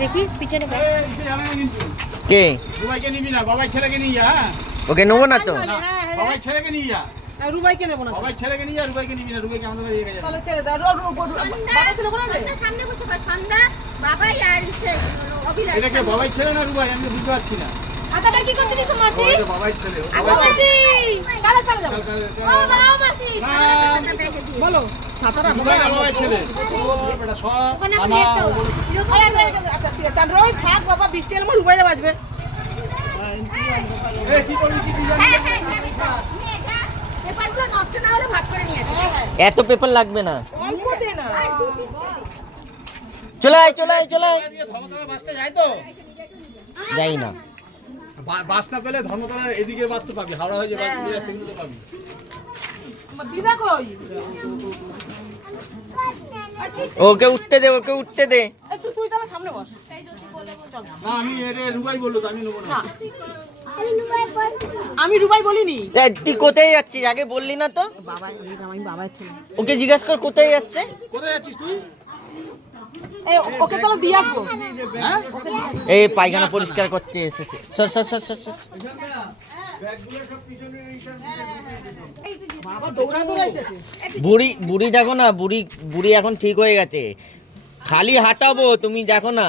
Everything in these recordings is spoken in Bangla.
দেখি পিছনে কে রুবাইকে নিবি না, বাবাই ছেলেকে নিয়ে যা। ওকে নেবো না তো। বাবাই ছেলেকে নিয়ে যা, রুবাইকে নেবো না। বাবাই ছেলেকে নিয়ে যা, রুবাইকে নিবি না, রুবাইকে আমাদের বাড়ি রেখে যা। তাহলে ছেড়ে দাও। বাবা ছেলে কোন আছে? সামনে বসে বা সন্ধ্যা বাবাই আর ইসে অভিলাষ। এটা কি বাবাই ছেলে না রুবাই, আমি তো বুঝতে পারছি না। আদাটা কি করতে দিছো মাসি? ও, এটা বাবাই ছেলে, ও বাবাই মাসি কালে চলে যাবো। ও বাবা মাসি বলো ছাতারা রুবাই না বাবাই ছেলে। ও বেটা সব ওখানে আনা, একটা ও বলে- আচ্ছা ঠিক আছে। তার রোজ থাক বাবা, বৃষ্টি এলে আমার রুবাইরে বাজবে। এই কি করবি কি তুই জানিস? পেপারগুলো নষ্ট না হলে ভাগ করে নিয়ে আসি। এত পেপার লাগবে না। অল্প দে না। চলে আয় চলে আয় চলে আয়। এদিকে ধর্মতলার বাসটা যায় তো? যাই না। বাস না পেলে ধর্মতলার এদিকে বাস তো পাবি, হাওড়া হয়ে যে বাস পেয়ে সেগুলো তো পাবি। আমার দিদা কই? ওকে উঠতে দে ওকে উঠতে দে। এই তুই তাহলে সামনে বস। না আমি এটা রুবাই বললো তো, আমি নেবো না। আমি রুবাই বলিনি। এই, তুই কোথায় যাচ্ছিস আগে বললি না তো। বাবা আমি বাবার ছেলে। ওকে জিজ্ঞাসা কর কোথায় যাচ্ছে। কোথায় যাচ্ছিস তুই? এই ওকে তাহলে দিয়ে আসবো। হ্যাঁ? এই পায়খানা পরিষ্কার করতে এসেছে। সর সর সর সর সর। বাবা দৌড়াইতেছে। বুড়ি বুড়ি দেখো না, বুড়ি বুড়ি এখন ঠিক হয়ে গেছে। খালি হাঁটাবো, তুমি দেখো না।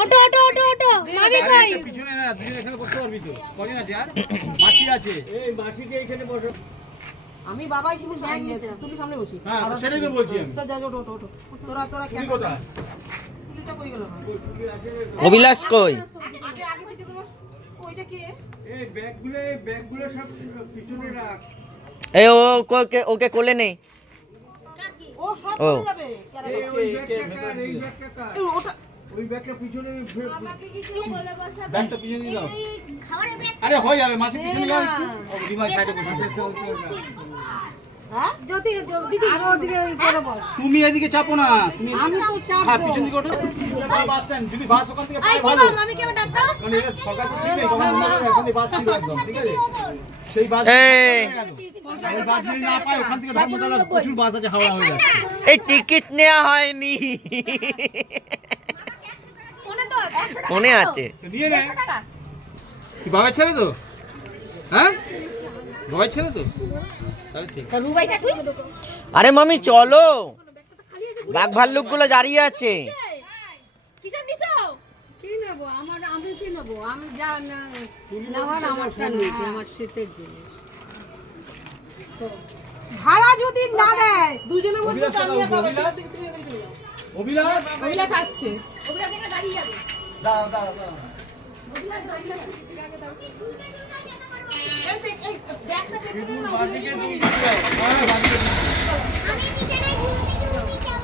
ওটো ওটো ওটো ওটো মামি কই? একটা পিছনে না, দুজন এখানে করতে পারবি তো। কজন আছে আর? মাসি আছে। এই মাসিকে এখানে বসো। আমি বাবা হিসেবে তুই সামনে বসি। হ্যাঁ, সেটাই তো বলছি আমি। তো যা ওটো ওটো ওটো। তোরা তুই কোথায়? তুলিটা কই গেল? অভিলাষ কই? আগে আগে বেশি করো। ওইটা কি? এই ব্যাগগুলো সব পিছনে রাখ। এই ও ওকে ওকে কোলে নেই। ও সব ও। চলে যাবে। এই ওই ব্যাগটা কার, এই ব্যাগটা কার? এই ওটা ওই ব্যাগটা পিছনে, আমাকে কি কেউ বলে বসাবে? ব্যাগটা পিছনে দিয়ে দাও। খাবারের ব্যাগ আরে হয়ে যাবে, মাসি পিছনে যাও একটু। ও দিমাগ সাইডে বসে। হ্যাঁ? যদি দিদি আর ওদিকে ওই করে বস। তুমি এদিকে চাপো না, তুমি আমি তো চাপবো। হ্যাঁ পিছন দিকে ওঠো। বাস স্ট্যান্ড, যদি বাস ওখান থেকে এই পায় কি ভালো। বাবা মামি কেমন ডাক দাও? মানে এর সরকার তো ঠিক নেই, তখন আমাদের এখান থেকে বাস ছিল একদম, ঠিক আছে? সেই বাস এই। ওই বাস যদি না পায়, ওখান থেকে ধর্মতলা প্রচুর বাস আছে, হাওড়া হয়ে যাচ্ছে। এই টিকিট নেওয়া হয়নি। ফোনে তো 100 টাকা মনে দাও। আছে। তো নিয়ে নে। 100 টাকা। তুই বাবার ছেলে তো? হ্যাঁ, বাবার ছেলে তো? তাহলে ঠিক। তো রুবাইটা তুই? আরে মামি চলো, বাঘ ভাল্লুক গুলো দাঁড়িয়ে আছে। কিসব নিছো? কি নেবো? আমি কি নেবো? আমি যা নেওয়ার আমারটা নেই, আমার শীতের জিনিস। ভাড়া যদি না দেয় দুজনের মধ্যে অভিলাষ আমি আর বাবা অভিলাষ? তুমি তুমি এদিকে চলে যাও। অভিলাষ? মহিলা আসছে। ওগুলা থেকে গাড়ি যাবে। দাও, দাও, দাও। এই দেখ, এই ব্যাগটা পেছনে নাও। বাদিকে দুই দিকে দাও। হ্যাঁ, বাদিকে দুই দিকে। আমি পিছনে ঘুরতে যাবো।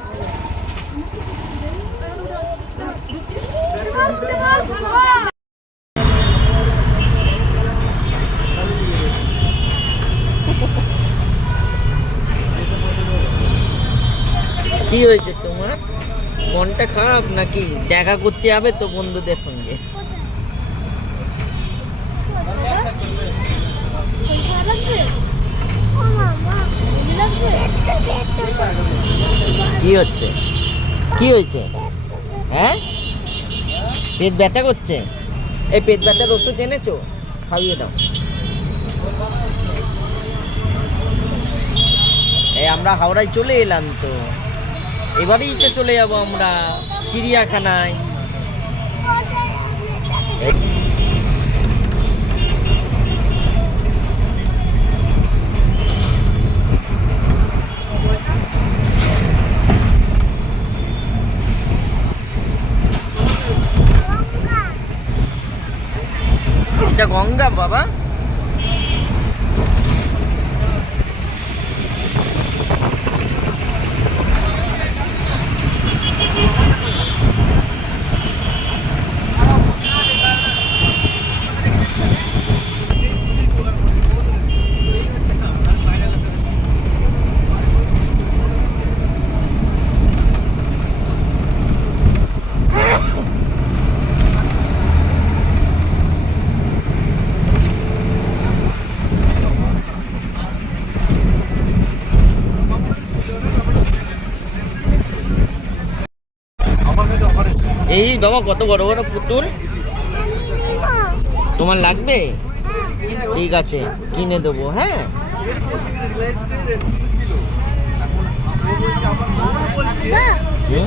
কি হয়েছে তোমার? মনটা খারাপ নাকি? দেখা করতে হবে তো বন্ধুদের সঙ্গে। খারাপ লাগছে? ও মামা, বমি লাগছে? কি হচ্ছে? কি হয়েছে? হ্যাঁ, পেট ব্যথা করছে? এই পেট ব্যথার ওষুধ এনেছো? খাইয়ে দাও। এই আমরা হাওড়ায় চলে এলাম তো, এবারেই তো চলে যাবো আমরা চিড়িয়াখানায়। এটা গঙ্গা বাবা। এই বাবা কত বড় বড় পুতুল, আমি নিব। তোমার লাগবে? হ্যাঁ। ঠিক আছে কিনে দেবো। হ্যাঁ বাবা, হুম?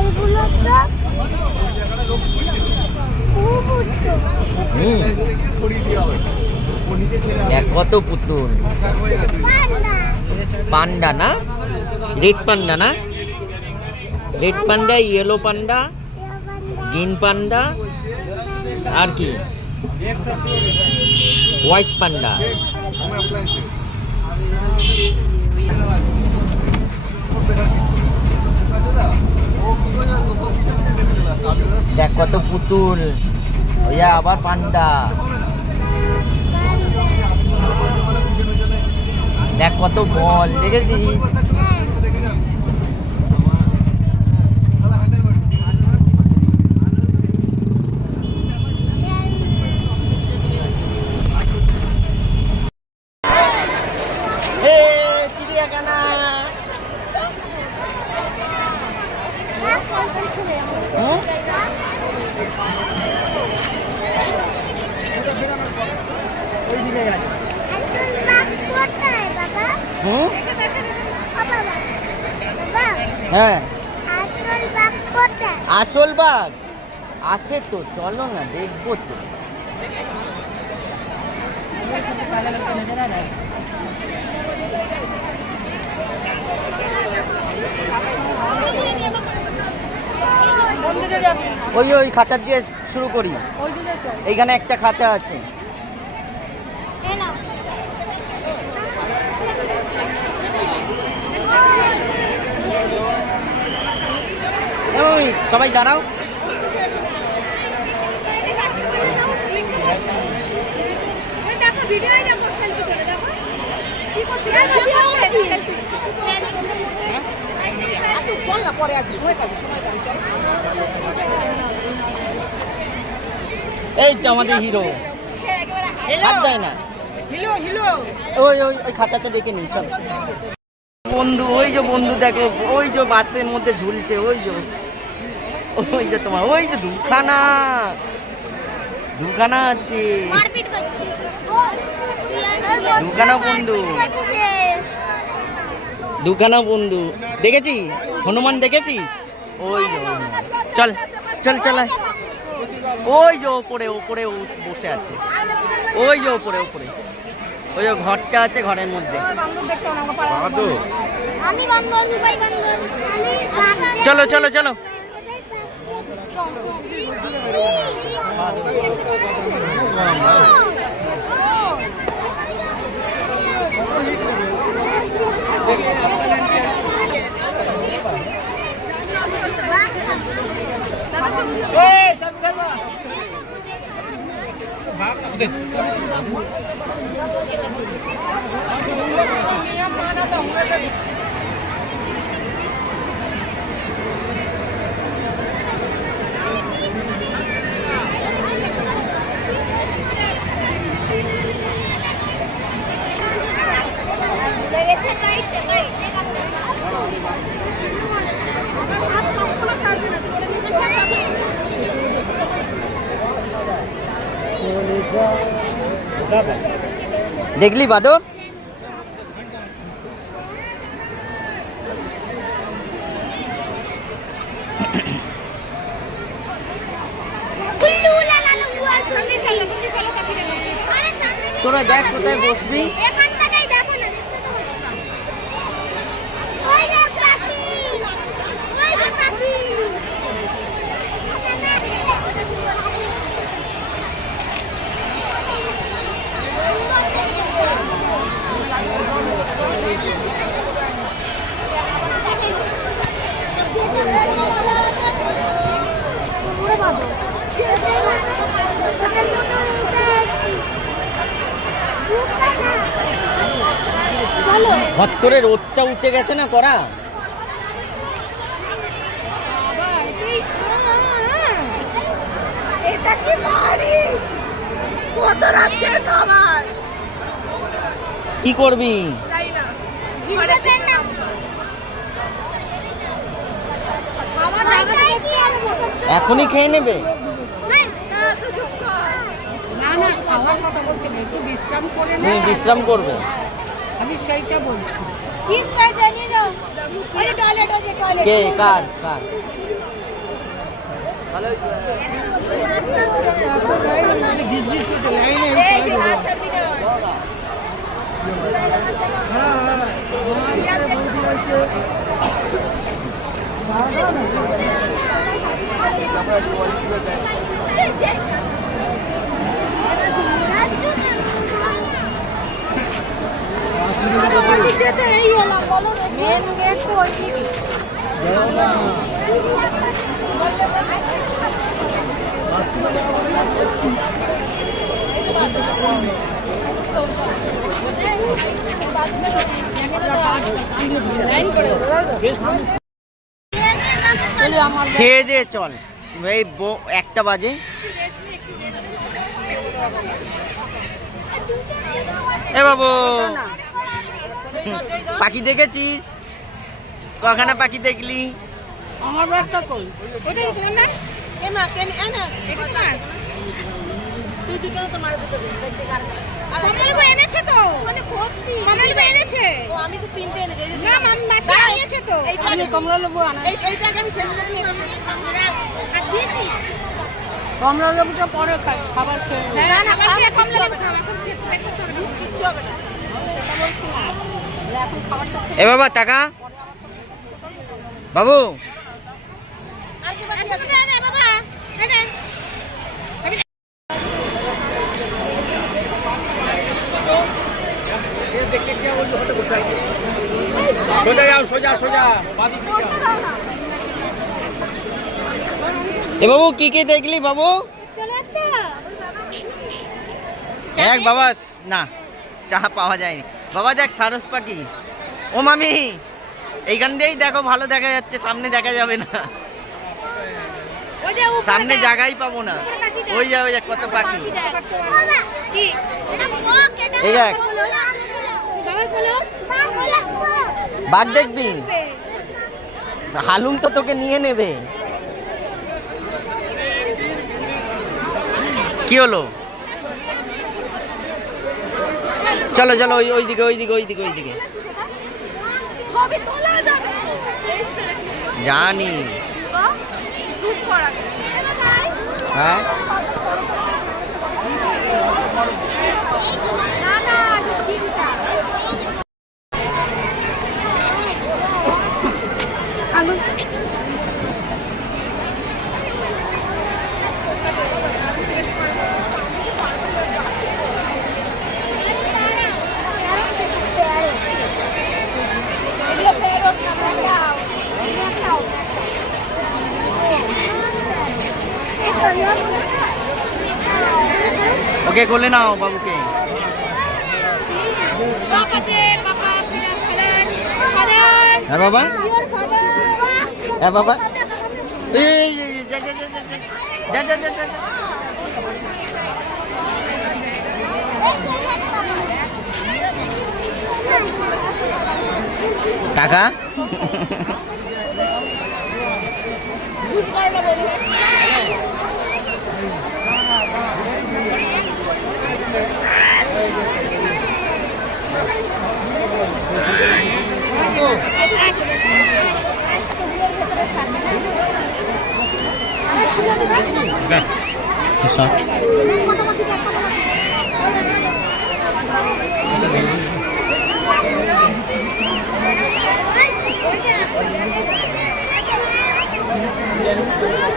এগুলো তো খুব উচ্চ। হুম। দেখ কত পুতুল। পান্ডা। পান্ডা না, রেড পান্ডা না, রেড পান্ডা, ইয়েলো পান্ডা, গ্রিন পান্ডা, আর কি হোয়াইট পান্ডা। দেখ কত পুতুল, ওই আবার পান্ডা। দেখ কত বল, দেখেছিস? চিড়িয়াখানা। হুম? কোথায় বাবা? হুম? ও বাবা, বাবা, হ্যাঁ আসল বাঘ কোথায়? আসল বাঘ আসে তো, চলো না দেখবো তো। ওই ওই খাঁচা দিয়ে শুরু করি, এইখানে একটা খাঁচা আছে। এই নাও। ওই সবাই দাঁড়াও। এই তো আমাদের হিরো, হাত দেয় না। ওই ওই ওই খাঁচাতে ডেকে নিই, চল। বন্ধু, ওই যে বন্ধু দেখো, ওই যে বাসের মধ্যে ঝুলছে, ওই যে তোমার ওই যে দুখানা আছে, মারপিট করছে। দুখানা বন্ধু, দুখানা বন্ধু। দেখেছি হনুমান, দেখেছি? ওই যে চল চল চল, ওই যে ওপরে ওপরে বসে আছে, ওই যে ওপরে ওপরে, ওই যে ঘরটা আছে, ঘরের মধ্যে। আমি বান্দর, সবাই বান্দর। আমি বাঘ। চলো চলো চলো। দেখলি বাদর? তোরা দেখ কোথায় বসবি। এখান থেকেই দেখো না। ওই যে পাখি, ওই যে পাখি। হট করে রোদটা উঠে গেছে না করা। এটা কি বাড়ি? কত রাতের খাবার? কি করবি? যাই না। জিভে পেন না। এখনই খেয়ে নেবে? না না, খাওয়ার কথা বলছি না, একটু বিশ্রাম করে না। তুমি বিশ্রাম করবে? আমি সেইটা বলছি। কে কার কার? খেয়ে দিয়ে চল, এই 1টা বাজে। এ বাবু, পাখি দেখেছিস? কখানা পাখি দেখলি? আমার বাচ্চা কই? ওটা কি তোমার না? এমা কেন এনা এটা তোমার? তুই দুটো তো মার দুটো দে দেখতে কার না। কমলালেবু এনেছে তো মানে ভর্তি কমলালেবু এনেছে। ও আমি তো তিনটে এনেছি। না মামি মাসি আনিয়েছে তো। আমি কমলালেবু আনা। এইটাকে আমি শেষ করে নিয়েছি। আমরা হাত দিয়েছি। কমলালেবুটা পরে খাই, খাবার খেয়ে। না না খাবার কমলালেবু খাও এখন দেখতে হবে না কিচ্ছু হবে না। সেটা বলছি না। এখন খাবারটা এ বাবা টাকা বাবু। আর কি বাকি আছে না বাবা এনে সোজা যাও, সোজা সোজা। এ বাবু কি কি দেখলি বাবু? দেখ বাবা, না চা পাওয়া যায়নি বাবা। দেখ সারস পাখি। ও মামি, এইখান দিয়েই দেখো, ভালো দেখা যাচ্ছে, সামনে দেখা যাবে না, সামনে জায়গাই পাবো না। ওই যা ওই যা কত পাখি। এই দেখ, বাঘ দেখবি? হালুম তো তোকে নিয়ে নেবে। কি হলো? চলো চলো, ওইদিকে ওইদিকে ওইদিকে ওইদিকে। ছবি তোলা যাবে জানি। শুট করা হ্যাঁ না না দুষ্টিটা ওকে কোলে নাও বাবুকে। হ্যাঁ বাবা, হ্যাঁ বাবা। এই যা যা যা যা যা যা যা। টাকা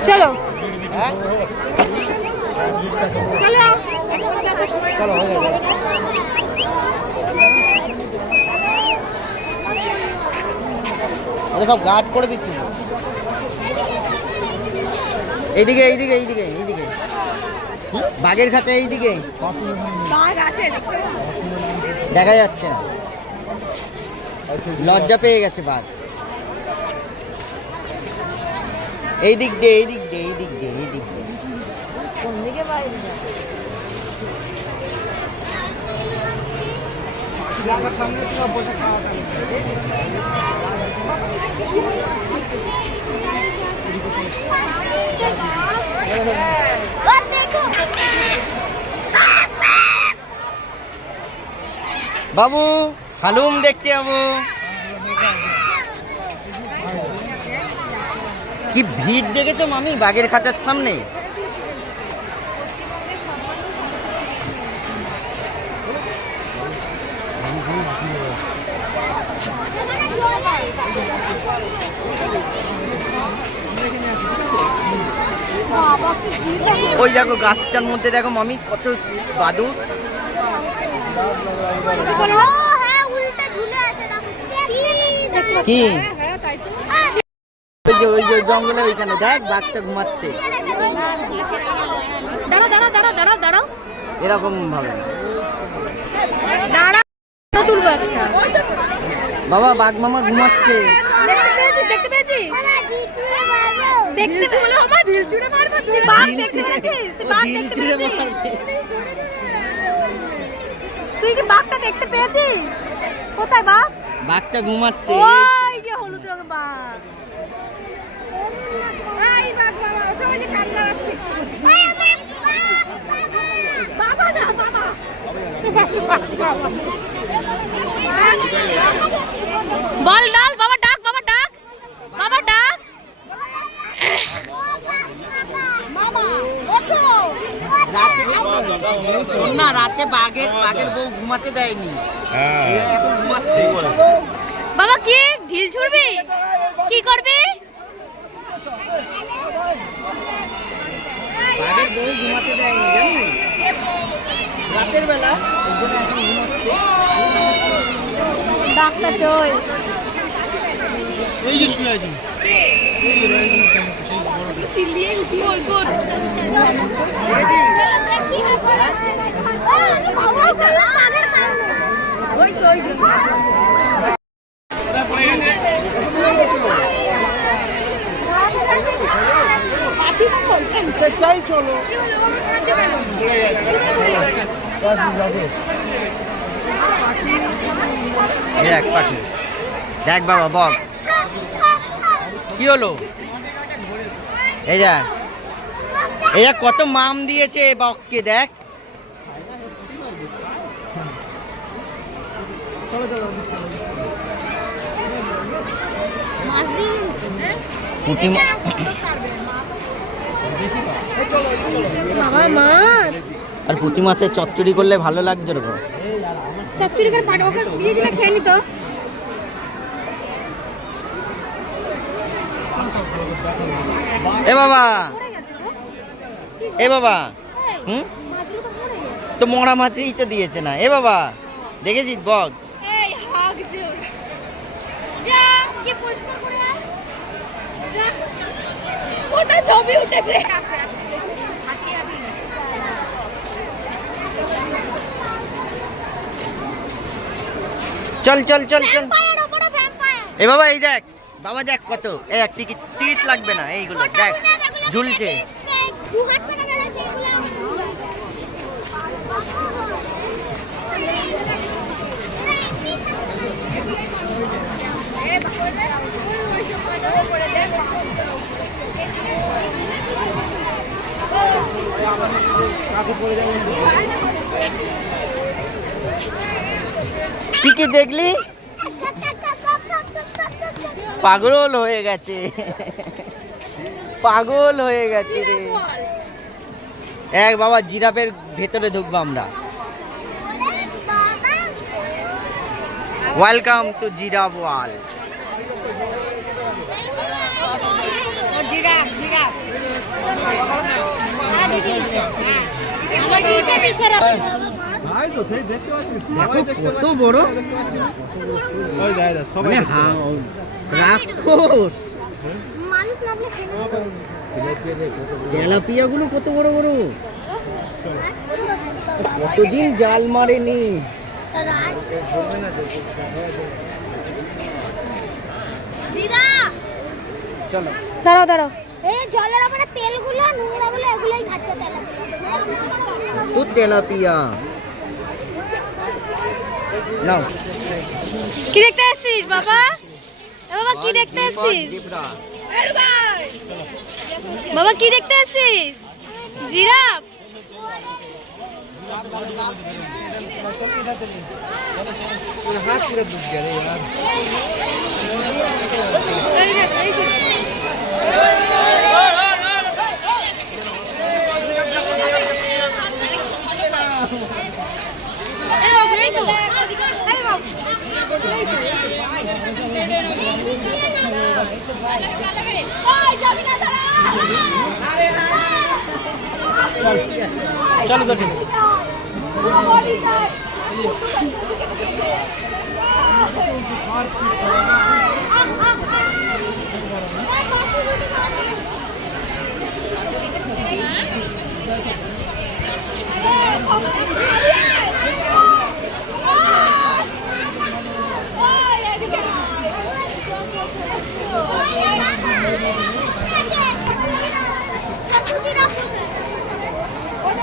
চলো চলো সব গার্ড করে দিচ্ছি। এইদিকে এইদিকে এইদিকে এইদিকে, বাঘের খাঁচা এইদিকে। বাঘ আছে দেখা যাচ্ছে না, লজ্জা পেয়ে গেছে বাঘ। এই দিক দিয়ে এই দিক দিয়ে এই দিক দিয়ে এই দিক দিয়ে। কোন দিকে বাইরে সামনে তোমার বসে খাওয়া বাবু হালুম দেখতে যাবো। কি ভিড় দেখেছো মামি বাঘের খাঁচার সামনে? ওই দেখো গাছটার মধ্যে দেখো মামি কত বাদুড়। কি ওই যে জঙ্গলে ওইখানে দেখ বাঘটা ঘুমাচ্ছে এরকম ভাবে। বাবা বাঘ মামা ঘুমাচ্ছে। তুই কি বাঘটা দেখতে পেয়েছিস? কোথায় বাঘ? বাঘটা ঘুমাচ্ছে। ওই যে হলুদ রঙের বাঘ। এই বাঘ বাবা ওটা ওই যে কান্না আছে বাবা না বাবা বল ডাল বাবা ডাক বাবা ডাক বাবা ডাক। মামা ওঠো না রাতে বাঘের বউ ঘুমাতে দেয়নি, এখন ঘুমাচ্ছে। বাবা কি ঢিল ছুড়বি? কি করবি? বাঘের বউ ঘুমাতে দেয়নি জানো রাতের বেলা। ডাকটা চল। এই যে শুয়ে আছি চিল্লিয়ে উঠি ওই কর। ওই তো ওই জন্য চাই চলো। দেখ পাখি দেখ বাবা বল কি হলো? এই যা কত মাম দিয়েছে বককে দেখ। পুঁটি আর পুঁটি মাছের চচ্চড়ি করলে ভালো লাগছে রে বাবা। চচ্চড়ি করে পাঠাবো ওকে দিয়ে দিলে খেয়ে নিত। এ বাবা এ বাবা তো মরা মাছই তো দিয়েছে না। এ বাবা দেখেছিস বক? এই হাগ জোর যা কি পরিষ্কার করে আয়। যা ওটা ছবি উঠেছে। চল চল চল চল। এ বাবা এই দেখ বাবা দেখ কত এই টিকিট টিকিট লাগবে না এইগুলো দেখ ঝুলছে। কি কি দেখলি? পাগল হয়ে গেছে পাগল হয়ে গেছে রে। এক বাবা জিরাফের ভেতরে ঢুকবো আমরা। Welcome to giraffe world. কত বড় মানে রাক্ষস। তেলাপিয়া গুলো কত বড় বড়, কতদিন জাল মারেনি। চলো দাঁড়াও দাঁড়াও। এই জলের উপরে তেলগুলো নোংরা বলে এগুলাই খাচ্ছে তো তেলাপিয়া নাও। কি দেখতে আসছিস বাবা? বাবা কি দেখতে আসছিস? বাবা কি দেখতে আসছিস? জিরাফ। হাত পুরো ডুব গেল यार এই বাবু এই তো এই বাবু ওই যাবি না দাঁড়া চল চল বলি যায়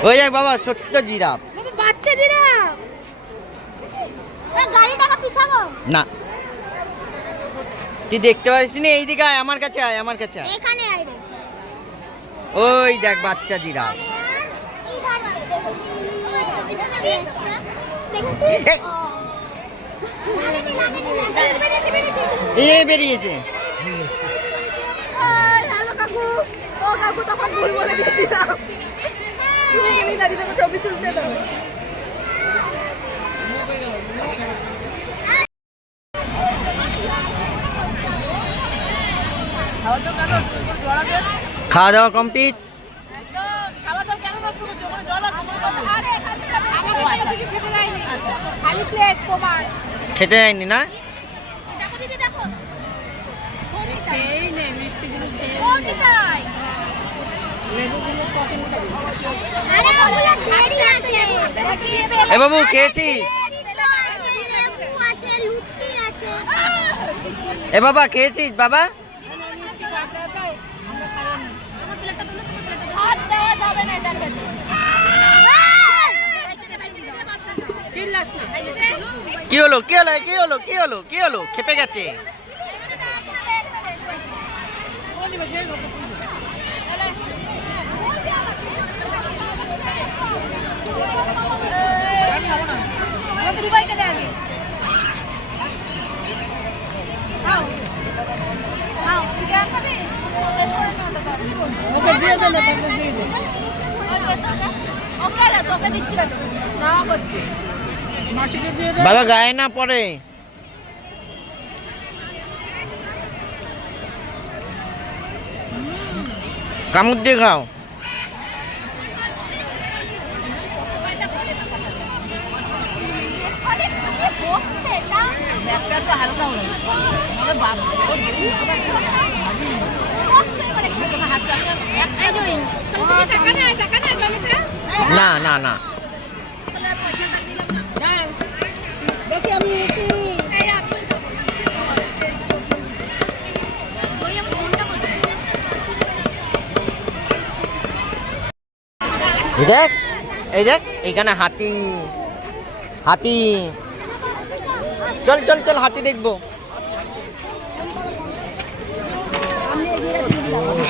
ওই দেখ বাবা ছোট্ট জিরাফ। বাবা বাচ্চা জিরাফ। গাড়িটাকে পিছাবো না তুই দেখতে পারিস নি, এইদিকে আয়, আমার কাছে আয়, আমার কাছে আয়। এখানে আয় রে ওই দেখ বাচ্চা জিরাফ। এই বেরিয়েছে। হ্যালো কাকু। ও কাকু তখন ভুল বলে দিয়েছিলাম। তুমি এখানে দাঁড়িয়ে থাকো, ছবি তুলতে দাও। খাওয়া দাওয়া কমপ্লিট। খেতে যায়নি না? দেখো দিদি দেখো খেয়েই নে, মিষ্টিগুলো খেয়ে কোনটাই লেবুগুলো কত আরে ওগুলো দেরি আছে এ বাবু খেয়েছিস? আছে লুচি আছে এ বাবা খেয়েছিস বাবা? হাত দেওয়া যাবে না এটার ভেতরে চিল্লাস না। কি হলো কি হলো কি হলো কি হলো কি হলো? খেপে গেছে। দুবাইকে দে আগে খাও খাও তুই গ্রাম খাবি শেষ করে না তো ওকে দিয়ে দে না, তাকে দিয়ে দে। ওকে না তোকে দিচ্ছি না তো না করছে মাটিকে দিয়ে দে। বাবা গায়ে না পড়ে। কামড় দিয়ে খাও। একটা তো হালকা হলো। আরে বাবা, ও না না না দেখি আমি কি এই দেখ এই দেখ এখানে হাতি হাতি। চল চল চল হাতি দেখবো।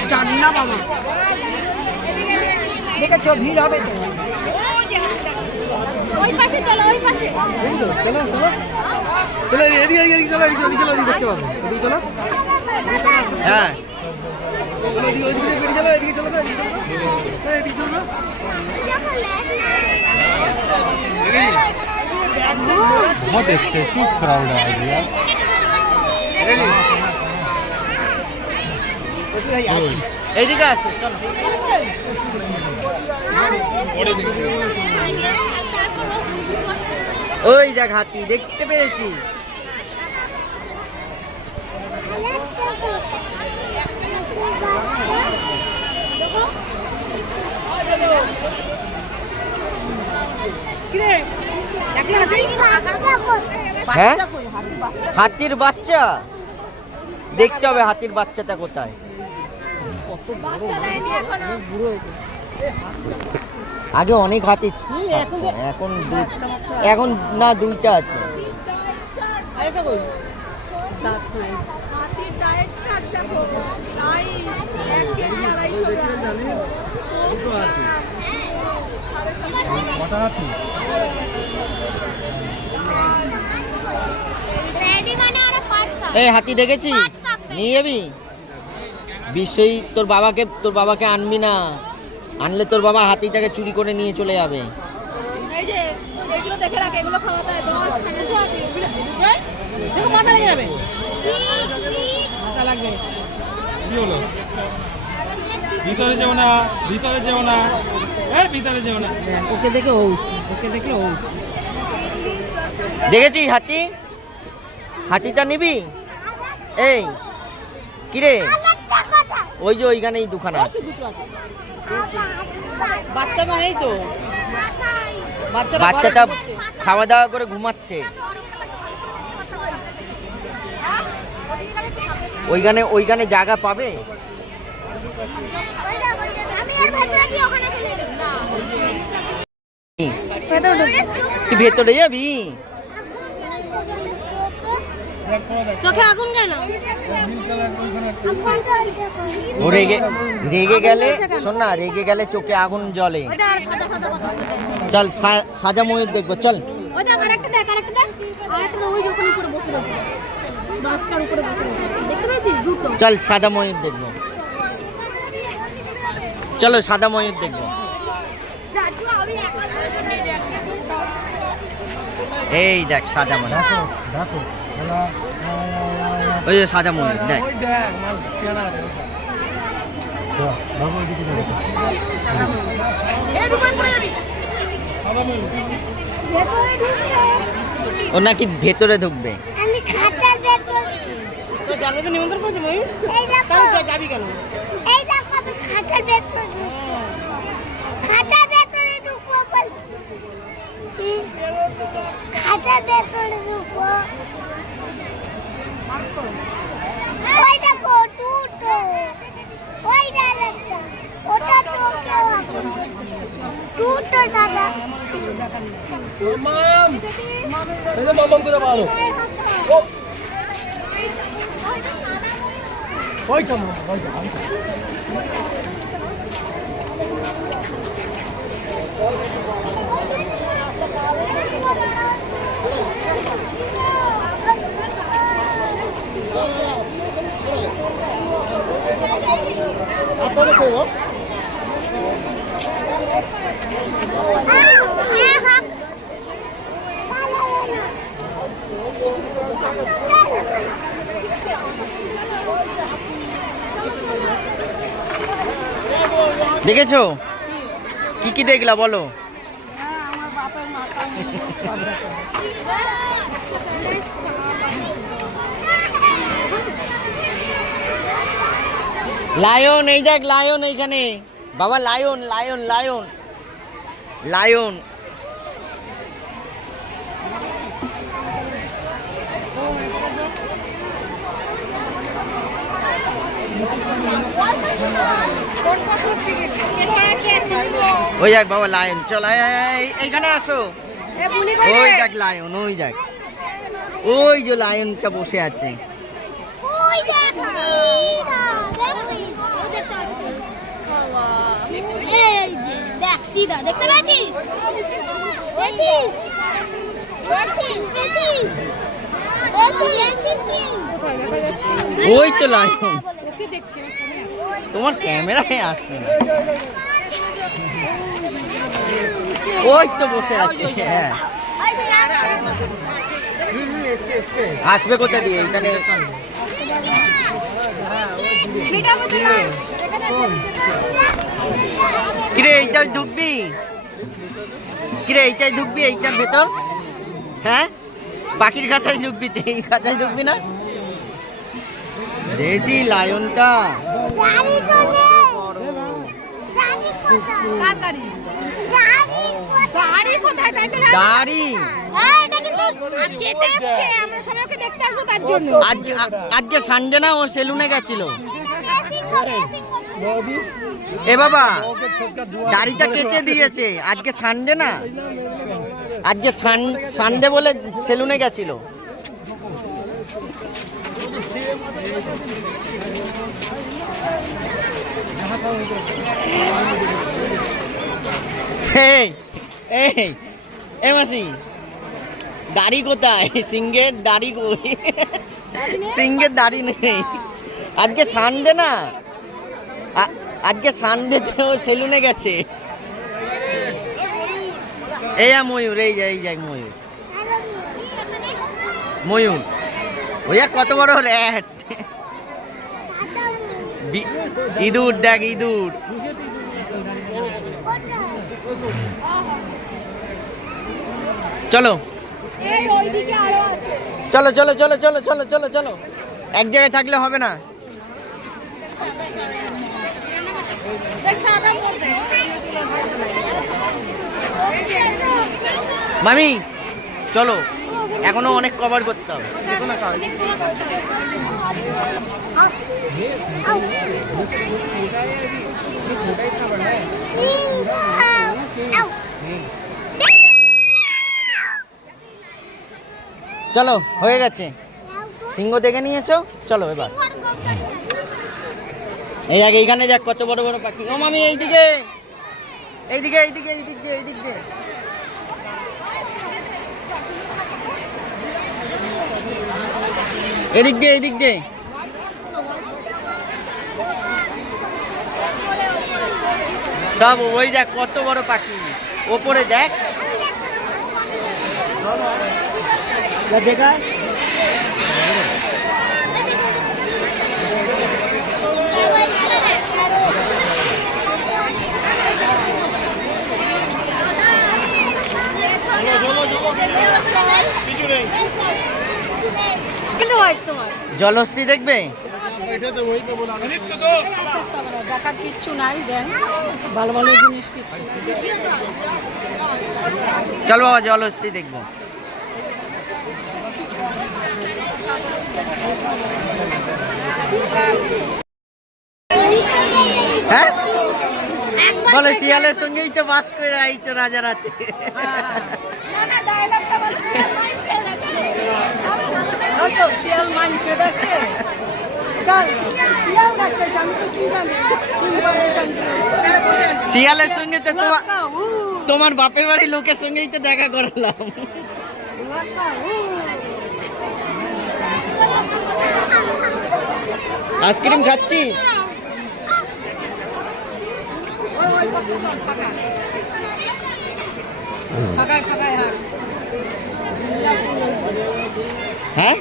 চান্না বাবা দেখেছো ভিড় হবে তো। ওই পাশে চলো ওই পাশে হ্যাঁ बहुत एक्सेसिव क्राउड है भैया। এইদিকে আসো চল। ওই দেখ হাতি দেখতে পেরেছিস? হ্যাঁ হাতির বাচ্চা দেখতে হবে, হাতির বাচ্চাটা কোথায়। আগে অনেক হাতি ছিল, এখন না দুইটা আছে। আরেকটা কই? হাতির ডায়েট ছাড়তে দেখো রাইস 1 কেজি 250 গ্রাম সব গ্রাম 7.5 রেডি মানে আরে 5 এই হাতি দেখেছিস? নিয়ে যাবি? বিশ্বেই তোর বাবাকে আনবি না, আনলে তোর বাবা হাতিটাকে চুরি করে নিয়ে চলে যাবে। এই যে এগুলো দেখে রাখ, এগুলো খাওয়াতে হয় 10 খানা আছে দেখো মাথা লেগে যাবে, মাথা লাগবে। কি হলো? ভিতরে যেও না, ভিতরে যেও না, এই ভিতরে যেও না। ওকে দেখে ও উঠছে, ওকে দেখে ও উঠছে। দেখেছিস হাতি? হাতিটা নিবি? এই কিরে, ওই যে ওইখানেই দুখানা আছে। বাচ্চা না, এই তো বাচ্চাটা খাওয়া দাওয়া করে ঘুমাচ্ছে। ওইখানে জায়গা পাবে? আমি আর ভেতরে কি ওখানে খেলে না তুই ভেতরে যাবি? চোখে আগুন কেন? ও রেগে গেলে, শোন না, রেগে গেলে চোখে আগুন জ্বলে। চল সাজা ময়ূর দেখবো, চল। ওই দেখ আরেকটা দেখ, আরেকটা দেখ, আরেকটা ওই যখন উপরে বসে রয়েছে 10টার উপরে বসে রয়েছে, দেখতে পেয়েছিস? দুটো। চল সাদা ময়ূর দেখবো, চলো সাদা ময়ূর দেখবো। এই দেখ সাদা ময়ূর, ওই যে সাদা ময়ূর দেখ। ও নাকি ভেতরে ঢুকবে। আমি খাঁচার ভেতরে। তো জানলে নিমন্ত্রণ করছে ময়ূর, এই দেখো, কেন যাবি কেন? এই দেখো আমি খাঁচার ভেতরে, খাঁচার ভেতরে ঢুকবো বলছি, খাঁচার ভেতরে ঢুকবো। ওই দেখো দুটো, ওই ডালেরটা, ওটা তো দুটো সাদা। দেখেছো কি কি দেখলা বলো? লায়ন, এই দেখ লায়ন এইখানে বাবা, লায়ন লায়ন লায়ন লায়ন। ওই দেখ বাবা লায়ন, চল এইখানে আসো। ওই দেখ লায়ন, ওই দেখ, ওই যে লায়নটা বসে আছে। ওই দেখ সিধা, এই যে দেখ সিধা, দেখতে পাচ্ছিস? দেখছিস? দেখছিস? দেখছিস? দেখছিস কি? ওই তো লায়ন, ওকে দেখছি, তোমার ক্যামেরায় আসছে না। ওই তো বসে আছে। হ্যাঁ আসবে কোথা দিয়ে? এখানে কিরে এইটার ঢুকবি? কিরে এইটাই ঢুকবি, এইটার ভেতর? হ্যাঁ পাখির খাঁচায় ঢুকবি, এই খাঁচায় ঢুকবি না? দেখছি লায়নটা দাড়ি। আজকে সানডে না, ও সেলুনে গেছিল। এ বাবা দাড়িটা কেটে দিয়েছে, আজকে সানডে না, আজকে সানডে বলে সেলুনে গেছিল। এই এই এ মাসি, দাড়ি কোথায়? সিংহের দাড়ি কই? সিংহের দাড়ি নেই। আজকে সানডে না, আজকে সানডেতে ও সেলুনে গেছে। এই ময়ূর, এই যাই ময়ূর, ময়ূর ওই কত বড় র্যাট। ইঁদুর দেখ, ইঁদুর। চলো এই ওইদিকে আরো আছে। চলো চলো চলো চলো চলো চলো চলো, এক জায়গায় থাকলে হবে না। মামি চলো, এখনো অনেক কভার করতে হবে। চলো হয়ে গেছে, সিংহ দেখে নিয়েছো, চলো এবার। এই আগে এইখানে দেখ কত বড় বড় পাখি। ও মামি এইদিকে, এইদিকে এইদিকে এইদিক দিয়ে, এইদিক দিয়ে। এদিক দিয়ে, এদিক দিয়ে। সব ওই দেখ কত বড় পাখি, ওপরে দেখ। দেখা জলহস্তি দেখবে? দেখার কিচ্ছু নাই, দেন ভালো ভালো জিনিস কিছু। চল বাবা জলহস্তি দেখবো। হ্যাঁ বলে শিয়ালের সঙ্গেই তো বাস করে এই তো রাজার আছে। না না, ডায়লগটা বলে শিয়াল মানছে দেখে। শিয়াল মানছে দেখে, শিয়াল দেখতে আমি তো কি জানি। শিয়ালের সঙ্গে তো তোমার বাপের বাড়ির লোকের সঙ্গেই তো দেখা করালাম। আইসক্রিম খাচ্ছি। হ্যাঁ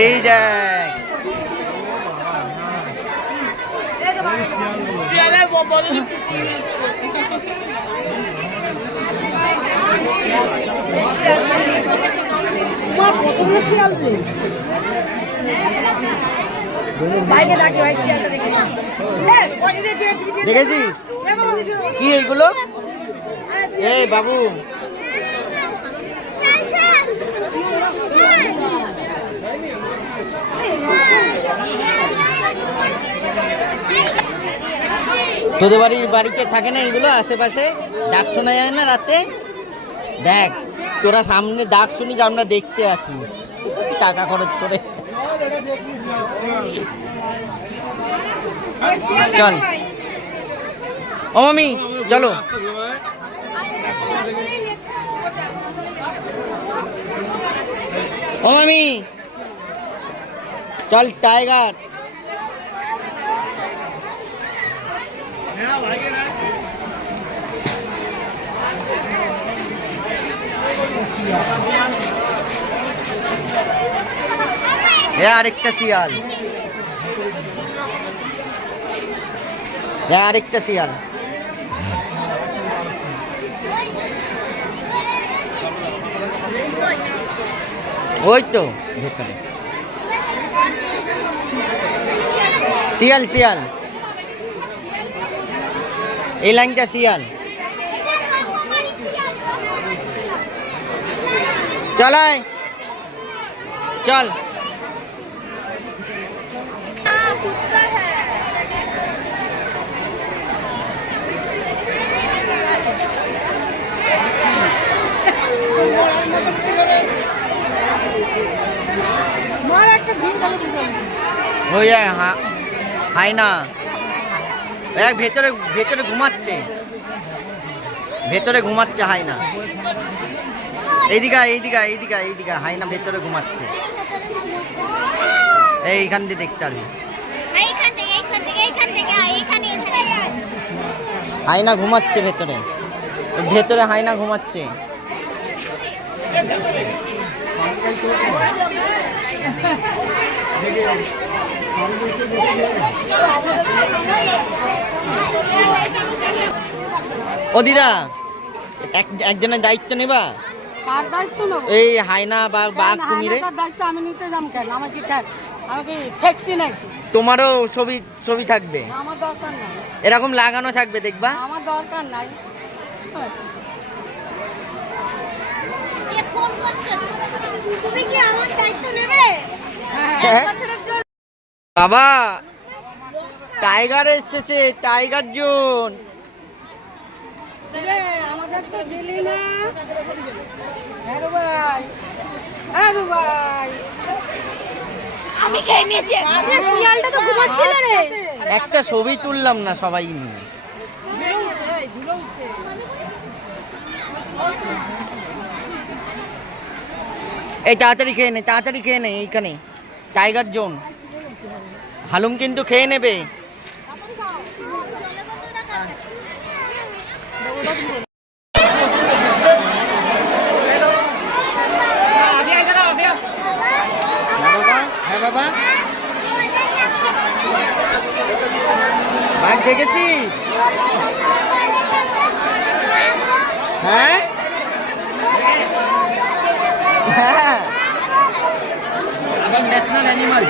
এই দেখ কতগুলো শিয়াল বাইকে ডাকি, ভাই শিয়ালটা দেখি। দেখেছিস কি এইগুলো? এই বাবু তোদের বাড়িতে থাকে না এগুলো? আশেপাশে ডাক শোনা যায় না রাতে? দেখ তোরা সামনে ডাক শুনি, আমরা দেখতে আসি টাকা খরচ করে। চল ও মামি চলো। ও মামি চল টাইগার। আরেকটা শিয়াল, আরেকটা শিয়াল। ওই তো ভেতরে শিয়াল, শিয়াল এই লাইনটা শিয়াল। চলাই চল। ওই হাই না এক ভেতরে ভেতরে ঘুমাচ্ছে, ভেতরে ঘুমাচ্ছে হাই না। এইদিকে এইদিকে এইদিকে এইদিকে হাই না ভেতরে ঘুমাচ্ছে। এইখান দিয়ে দেখতে পারবি। হাইনা ঘুমাচ্ছে ভেতরে, ভেতরে হাইনা ঘুমাচ্ছে। ও দিদা একজনের দায়িত্ব নেবা? কার দায়িত্ব নেবো? এই হাইনা বা বাঘ কুমিরে দায়িত্ব আমি নিতে যাম কেন? আমাকে আমাকে ঠেকছি নাকি? তোমারও ছবি ছবি থাকবে, আমার দরকার নাই, এরকম লাগানো থাকবে দেখবা। আমার দরকার নাই। তুমি কি আমার দায়িত্ব নেবে? হ্যাঁ। 1 বছরের জন্য বাবা টাইগার এসেছে, টাইগার জোন। আমাদের তো দিলি না। হ্যাঁ ভাই, হ্যাঁ ভাই, আমি খেয়ে নিয়েছি। শিয়ালটা তো ঘুমাচ্ছিল রে। একটা ছবি তুললাম না সবাই নিয়ে। এই তাড়াতাড়ি খেয়ে নে, তাড়াতাড়ি খেয়ে নে, এইখানে টাইগার জোন। হালুম কিন্তু খেয়ে নেবে। হ্যাঁ বাবা, বাঘ দেখেছিস? হ্যাঁ হ্যাঁ, ন্যাশনাল অ্যানিমাল।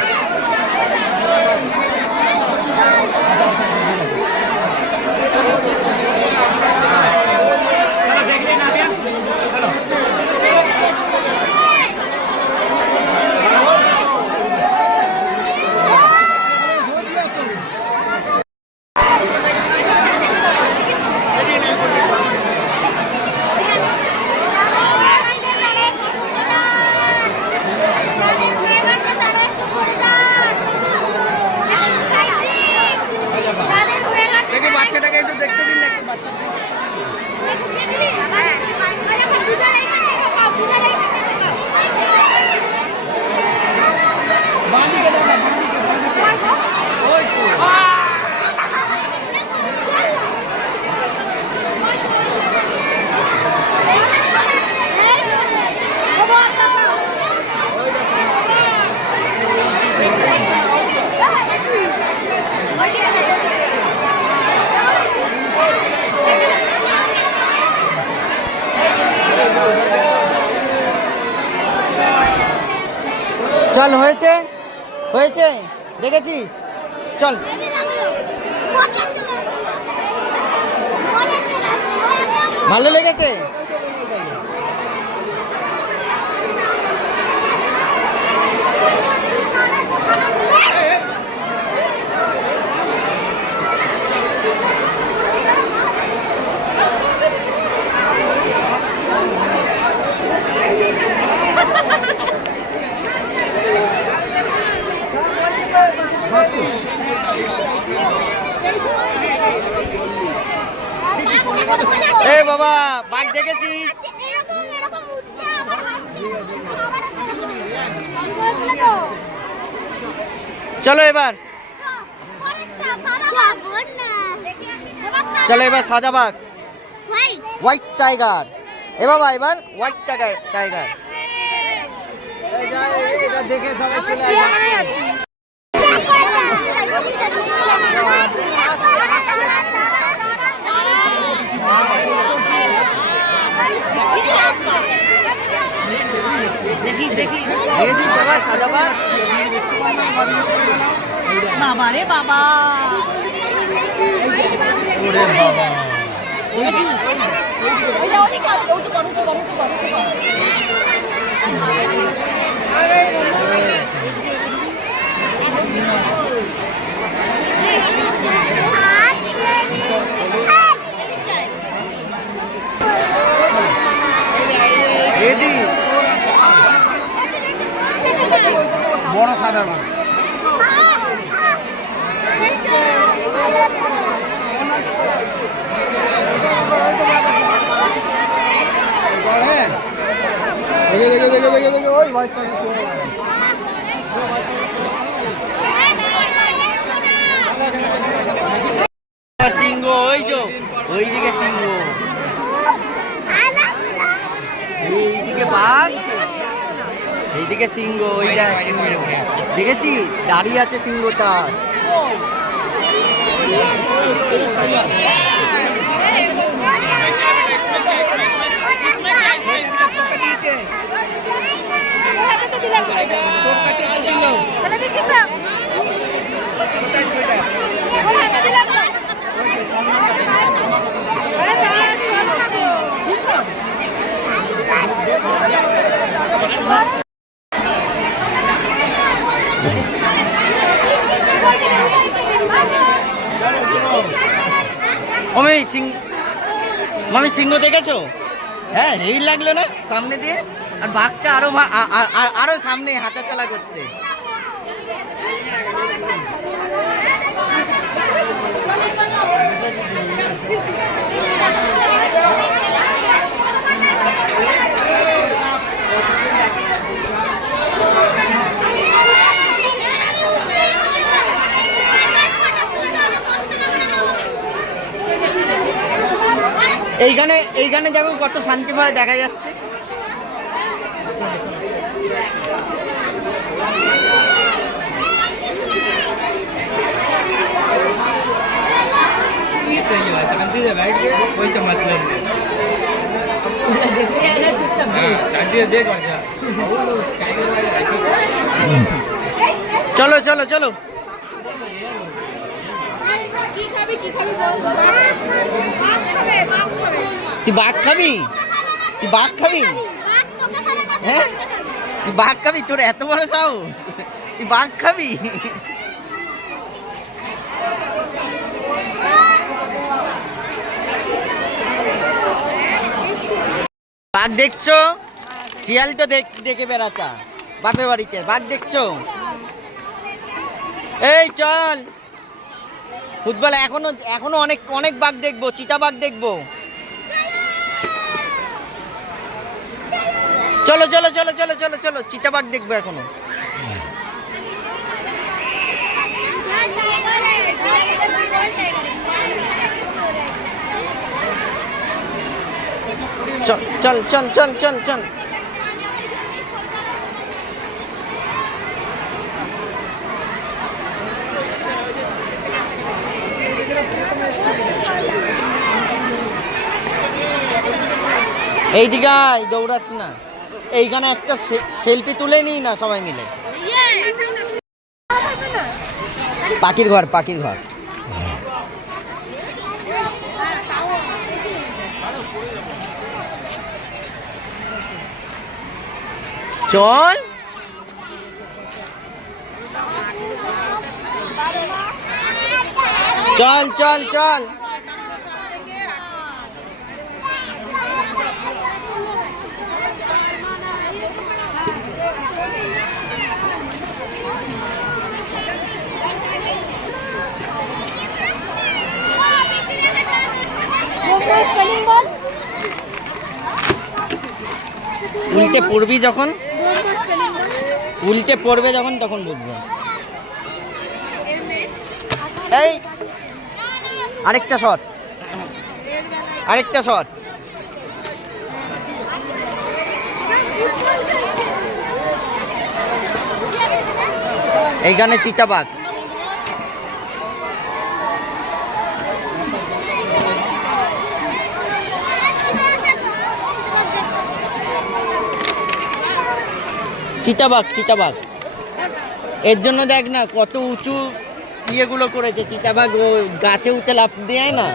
বাচ্চাটাকে একটু দেখতে দিন না, একটু বাচ্চা। চল, হয়েছে হয়েছে, দেখেছিস? চল। ভালো লেগেছে? এ বাবা, বাঘ দেখেছিস? চলো এবার, চলো এবার সাদা বাঘ, হোয়াইট টাইগার। এ বাবা এবার হোয়াইট টাইগার। দেখে সবাই চলে আসে। বাবা রে বাবা, সিংহ ওই যে ওইদিকে সিংহ, এইদিকে বাঘ, এইদিকে সিংহ, ওই দেখ সিংহ দেখেছি দাঁড়িয়ে আছে সিংহটা। মামি সিংহ দেখেছো? হ্যাঁ হেই লাগলো না সামনে দিয়ে, আর বাঘটা আরো সামনে হাঁটা চলা করছে। এইখানে দেখো কত শান্তিভাবে দেখা যাচ্ছে। शांति से बैठ के कोई से मतलब नहीं। शांति से देख চলো চলো চলো। তুই বাঘ খাবি? তুই বাঘ খাবি? হ্যাঁ তুই বাঘ খাবি? তোর এত বড় সাহস, তুই বাঘ খাবি? বাঘ দেখছো? শিয়াল তো দেখে বেড়াতা বাপের বাড়িতে, বাঘ দেখছো? এই চল ফুটবল, এখনো অনেক বাঘ দেখবো, চিতা বাঘ দেখবো। চলো চলো চলো চলো চলো চলো, চিতা বাঘ দেখবো এখনো। চল চল চল চল চল চল। এইদিকে দৌড়াচ্ছি না, এইখানে একটা সেলফি তুলে নিই না সবাই মিলে। পাখির ঘর, পাখির ঘর। চল চল চল চল। উল্টে পড়বি যখন, উল্টে পড়বে যখন তখন বুঝবে। এই আরেকটা শট, আরেকটা শট। এইখানে চিতাবাঘ। চিতাবাঘ, চিতাবাঘ। এর জন্য দেখ না কত উঁচু ইয়েগুলো করেছে। চিতাবাঘ ও গাছে উঠে লাফ দেয় না।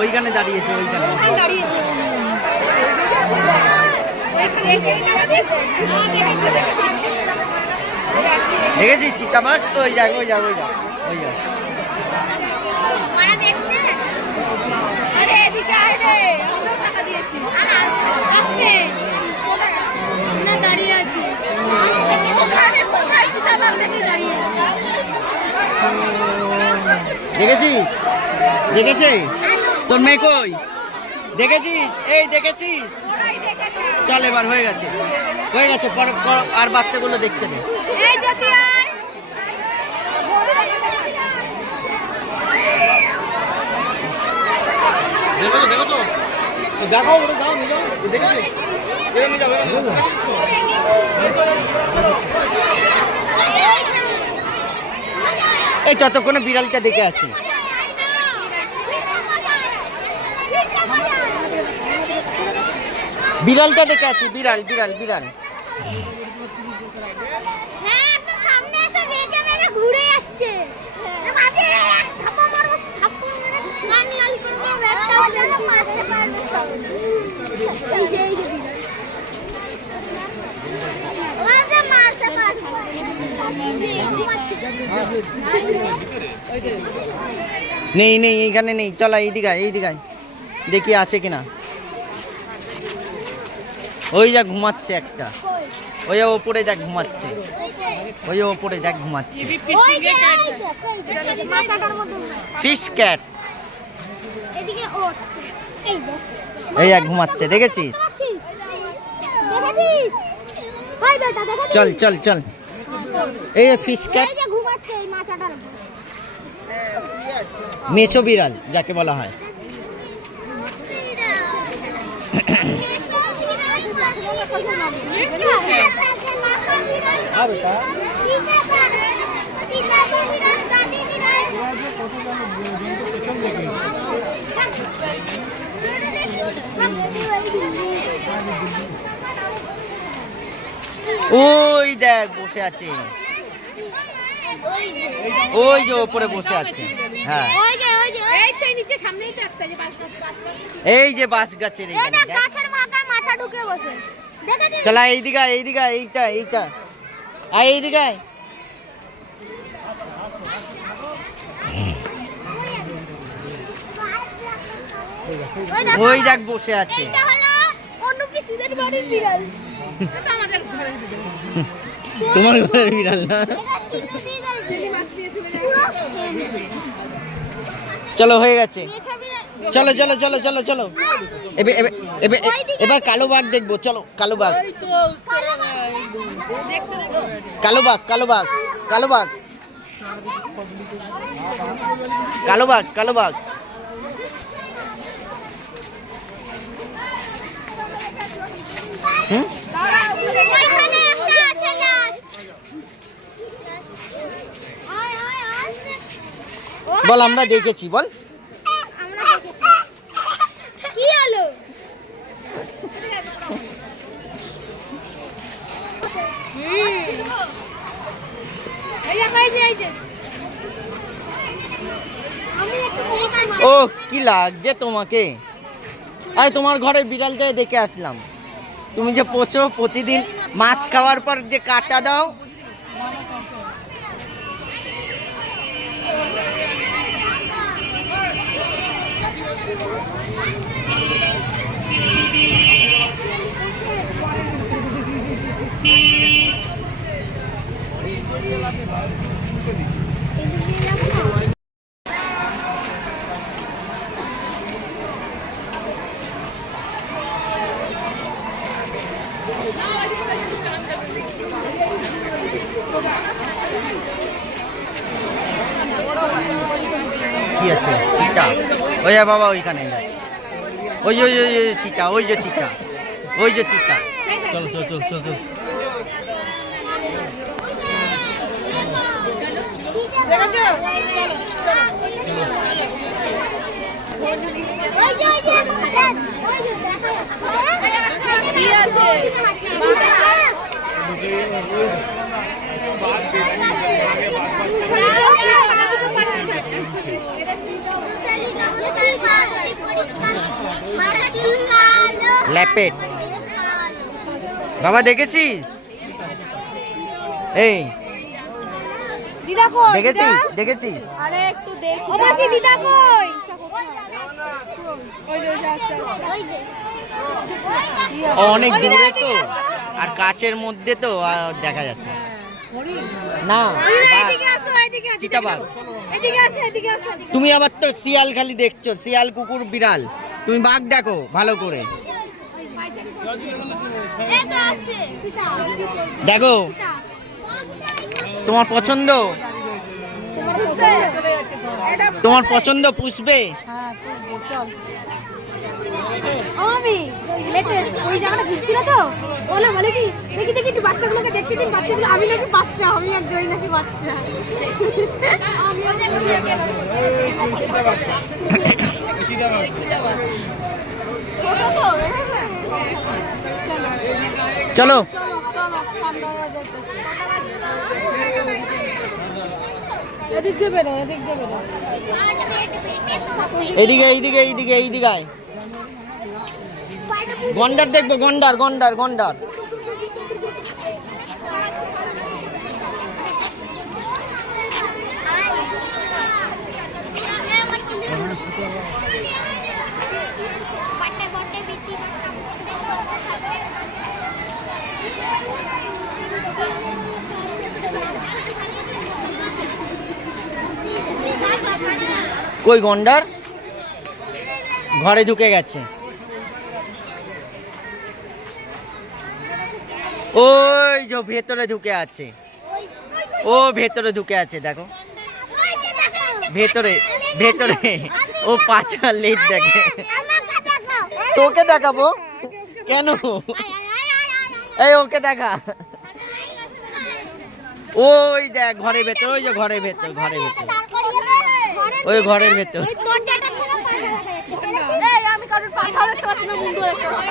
ওইখানে দাঁড়িয়েছে, ওইখানে দেখেছি চিতাবাঘ, ওই যাক ওই যাক ওই যাক ওই যাক। মারা দেখছে? আরে এদিকে আয় রে, আমরা টাকা দিয়েছি। আসছে। না দাঁড়িয়ে আছে। ওখানে কোথায় চিতাবাঘ দেখে দাঁড়িয়ে আছে? দেখেছিস? দেখেছে তোর মেয়ে কই? দেখেছিস? এই দেখেছিস? চল এবার হয়ে গেছে, হয়ে গেছে। পর আর বাচ্চাগুলো দেখতে দে। এই জ্যোতি আয়। দেখাও ওটা, যাও নিয়ে যাও। দেখেছিস? এটা নিয়ে যাবে। এই ততক্ষণে বিড়ালটা দেখে আসি। বিড়ালটা দেখে আছি, বিড়াল বিড়াল বিড়াল। হ্যাঁ একদম সামনে এসে রেখে মেরে ঘুরে যাচ্ছে। ভাবি এক থাপ্পড় মারবো, থাপ্পড় মেরে গানি গালি করে দেবো, একটা ওদের মারতে পারবে সব। এই যে বিড়াল। ওদের মারতে পারবে। নেই নেই এইখানে নেই, চল এইদিকে এইদিকে দেখি আছে কিনা। ওই যা ঘুমাচ্ছে একটা, ওই যে ওপরে দেখ ঘুমাচ্ছে, ওই যে ওপরে দেখ ঘুমাচ্ছে। মাথাটার মধ্যে ফিশ ক্যাট, এদিকে ওঠ। এই দেখ। এই এক ঘুমাচ্ছে, দেখেছিস? দেখেছিস? হাই বেটা দেখেছিস? চল চল চল, এই ফিশ ক্যাট, এই যে ঘুমাচ্ছে এই মাথাটার উপর। মেছো বিড়াল যাকে বলা হয়। ওই দেখ বসে আছে, ওই যে ওপরে বসে আছে। হ্যাঁ ওই যে এই তো এই নিচে সামনেই তো একটা যে বাসটা। এই যে বাঁশ গাছের এই এইখানে দেখ দেখ। গাছের মাথায় মাথা ঢুকে বসে। দেখেছিস? চলা এইদিকে এইদিকে, এইটা এইটা আর এইদিকে। ওই দেখ বসে আছে। এটা হলো অন্য কিছুদের বাড়ির বিড়াল। এটা আমাদের ঘরের ভিতরে। তোমার ঘরের বিড়াল না? এটা টিনুদিদের বিড়াল। পুরো same। চলো হয়ে গেছে, মেছো বিড়াল। চলো চলো চলো চলো চলো। এবার কালো বাঘ দেখবো, চলো কালো বাঘ, কালো বাঘ কালো বাঘ কালো বাঘ কালো বাঘ কালো বাঘ। হুম ওইখানে একটা আছে লাস্ট। আয় আয় আয়। বল আমরা দেখেছি, বল। আমরা দেখেছি। কি হলো? এই যে আমি একটু ও কি লাগছে তোমাকে? আরে তোমার ঘরের বিড়ালটাই দেখে আসলাম। তুমি যে পোষো প্রতিদিন মাছ খাওয়ার পর যে কাটা দাও। কি আছে চিতা? ওই যে বাবা ওইখানে দেখ। ওই ওই ওই ওই চিতা, ওই যে চিতা, ওই যে চিতা। চল চল চল চল চল। দেখেছো? ওই যে ওই যে দেখো। কি আছে? ল্যাপেট। বাবা দেখেছিস? এই দিদা কই? দেখেছিস? দেখেছিস? আরে একটু দেখি। ও মাসি দিদা কই? ওই যে আসছে। ওই যে ও অনেক দূরে তো, আর কাচের মধ্যে তো দেখা যাচ্ছে না। এদিকে আসো, এদিকে আসো। চিতাবাঘ। এদিকে আসো, এদিকে আসো। তুমি আবার তো শিয়াল খালি দেখছো, শিয়াল, কুকুর, বিড়াল। তুমি বাঘ দেখো ভালো করে, এই তো আসছে। দেখো। তোমার পছন্দ? তোমার পছন্দ পুষবে? আমি লেটেস্ট ওই জায়গাটা ঘুরছিল তো, ওলা বলে কি দেখি দেখি একটু বাচ্চাগুলোকে দেখতে দিন, বাচ্চাগুলো আমি নাকি বাচ্চা, আমি আর জয় নাকি বাচ্চা। আমিও ছোট তো। চলো এদিক দিয়ে বেরো, এদিক দিয়ে বেরো। এইদিকে এইদিকে এইদিকে এইদিকে আয়। গন্ডার দেখবো, গন্ডার গন্ডার গন্ডার। কই গন্ডার? ঘরে ঢুকে গেছে। ওই যে ভেতরে ঢুকে আছে, ও ভেতরে ঢুকে আছে, দেখো ভেতরে ভেতরে। ও পাঁচা লেজ দেখে। তোকে দেখাবো কেন? এই ওকে দেখা। ওই দেখ ঘরের ভেতর, ওই যে ঘরের ভেতর, ঘরের ভেতর, ওই ঘরের ভেতর। আমি কারোর পাছাও দেখতে পাচ্ছি না, মুন্ডু দেখতে পাচ্ছি।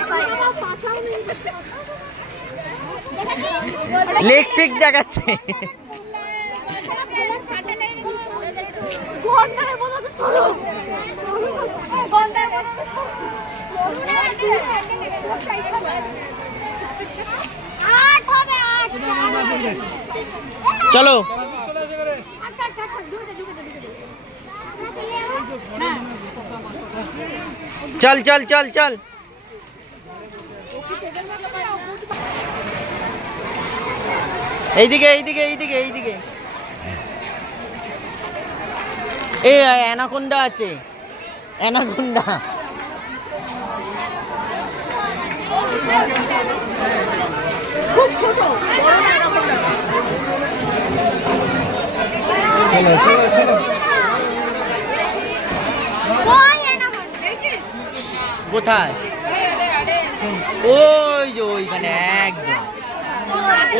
লেগ পিক দেখাচ্ছে। গন্ডারের মতো তো সরু। গন্ডারের মতো আট হবে, আট। চলো চল চল চল চল। এইদিকে এইদিকে এইদিকে এইদিকে। এই অ্যানাকোন্ডা আছে, অ্যানাকোন্ডা। খুব ছোট। চলো চলো চলো। কোথায়? ওই যে ওইখানে একদম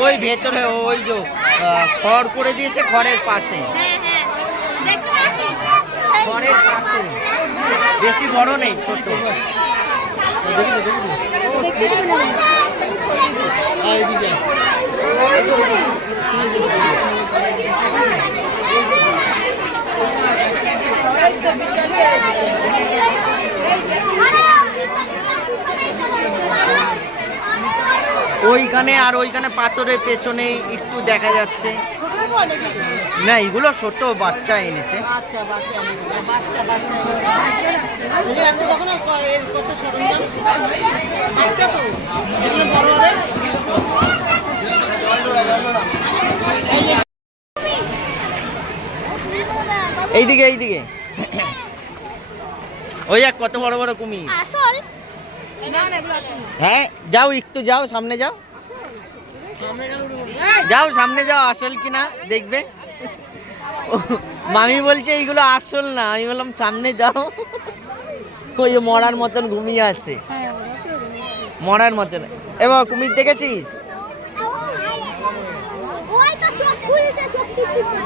ওই ভেতরে, ওই যে খড় করে দিয়েছে, খড়ের পাশে, খড়ের পাশে। বেশি বড় নেই, ছোট। এইদিকে ওইখানে, আর ওইখানে পাথরের পেছনে একটু দেখা যাচ্ছে। না এগুলো ছোট বাচ্চা এনেছে। আচ্ছা, বাচ্চা বাচ্চা বাচ্চা দেখো না কত সরঞ্জাম। বাচ্চা তো এগুলো বড় হবে। এইদিকে এইদিকে। ওই এক কত বড় বড় কুমির। আসল হ্যাঁ যাও, একটু যাও, সামনে যাও, যাও সামনে যাও, আসল কিনা দেখবে। ও, মামি বলছে এইগুলো আসল না। আমি বললাম সামনে যাও। ওই যে মরার মতন ঘুমিয়ে আছে, মরার মতন। এবার কুমির দেখেছিস? ওই তো চোখ খুলছে, চোখ খুলছে।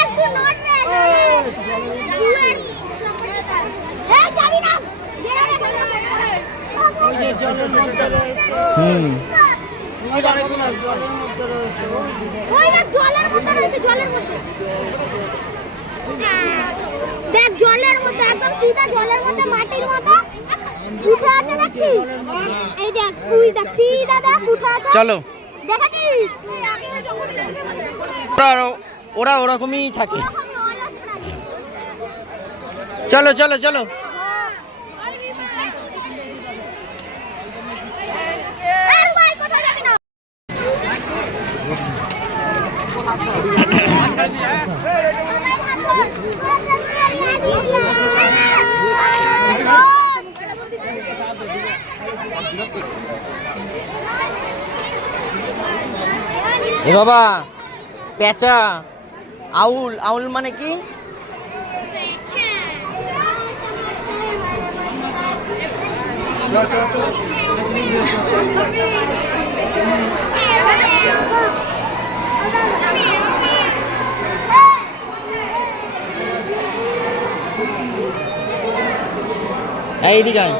একটু নড় রে। এই যাবি না। ওই যে জলের মধ্যে রয়েছে। ওই দেখো না, জলের মধ্যে রয়েছে। ওই দেখ জলের মধ্যে রয়েছে, জলের মধ্যে। দেখ জলের মধ্যে, একদম সিধা জলের মধ্যে, মাটির মতো। উঠে আছে দেখছিস? এই দেখ তুই দেখছিস দাদা উঠে আছে। চলো দেখেছিস? ওরা ওরকমই থাকে। চলো চলো চলো। আর ভাই কোথায় যাবি না? এ বাবা পেঁচা আউল আউল মানে কি? এইদিকে আয়।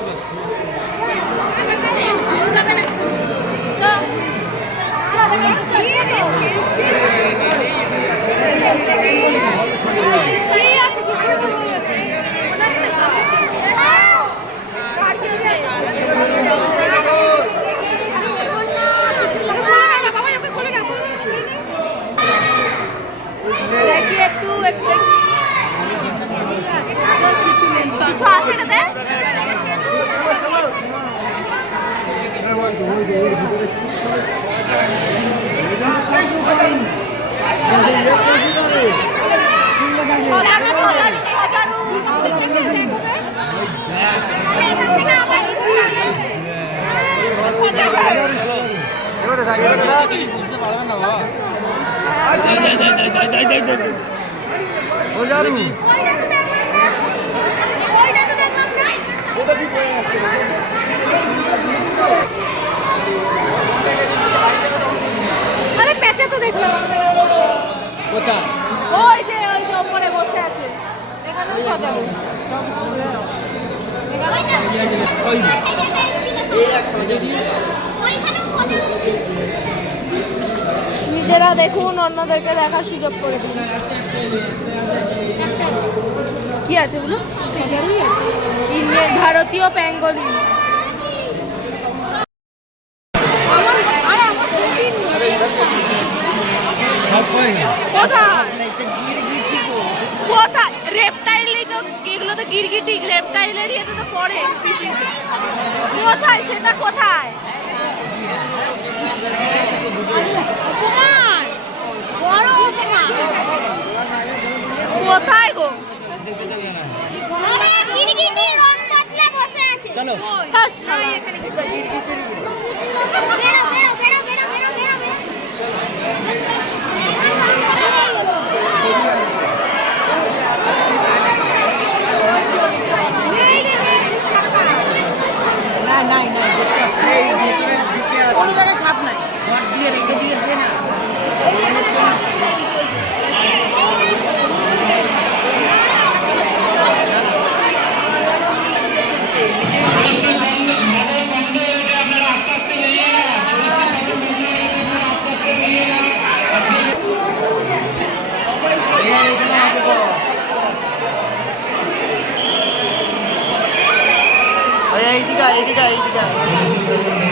কিছু আছে এটাতে? সজারু সজারু সজারু এখান থেকে আবার আরে পেঁচা তো দেখলাম কোথায়? ওই যে উপরে বসে আছে এখানেও সজারু। নিজেরা দেখুন, অন্যদেরকে দেখার সুযোগ করে দিন। কি আছে বলো? সজারুই আছে। ইন্ডিয়ান ভারতীয় বেঙ্গলি। কোথায় রেপটাইল? এগুলো তো গিরগিটি, রেপটাইলের ইয়েতে তো পড়ে স্পিসিস। কোথায় সেটা কোথায়? কুমার বড় কুমার কোথায় গো? আরে গিরগিটি রং বদলে বসে আছে। চলো বাস এখানে বেরো বেরো বেরো বেরো বেরো বেরো কোনো জায়গায় সাপ নাই। দিয়ে রেখে দিয়েছে না। এইদিকে এইদিকে এইদিকে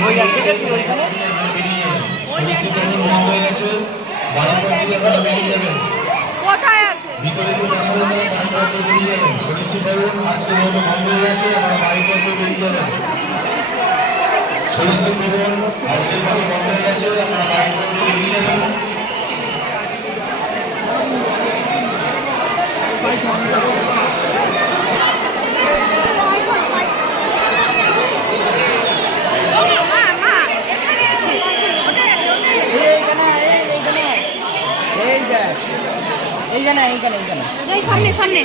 ওই দেখেছি ওইখানে কোথায় আছে? এইখানে এইখানে এইখানে এই সামনে সামনে।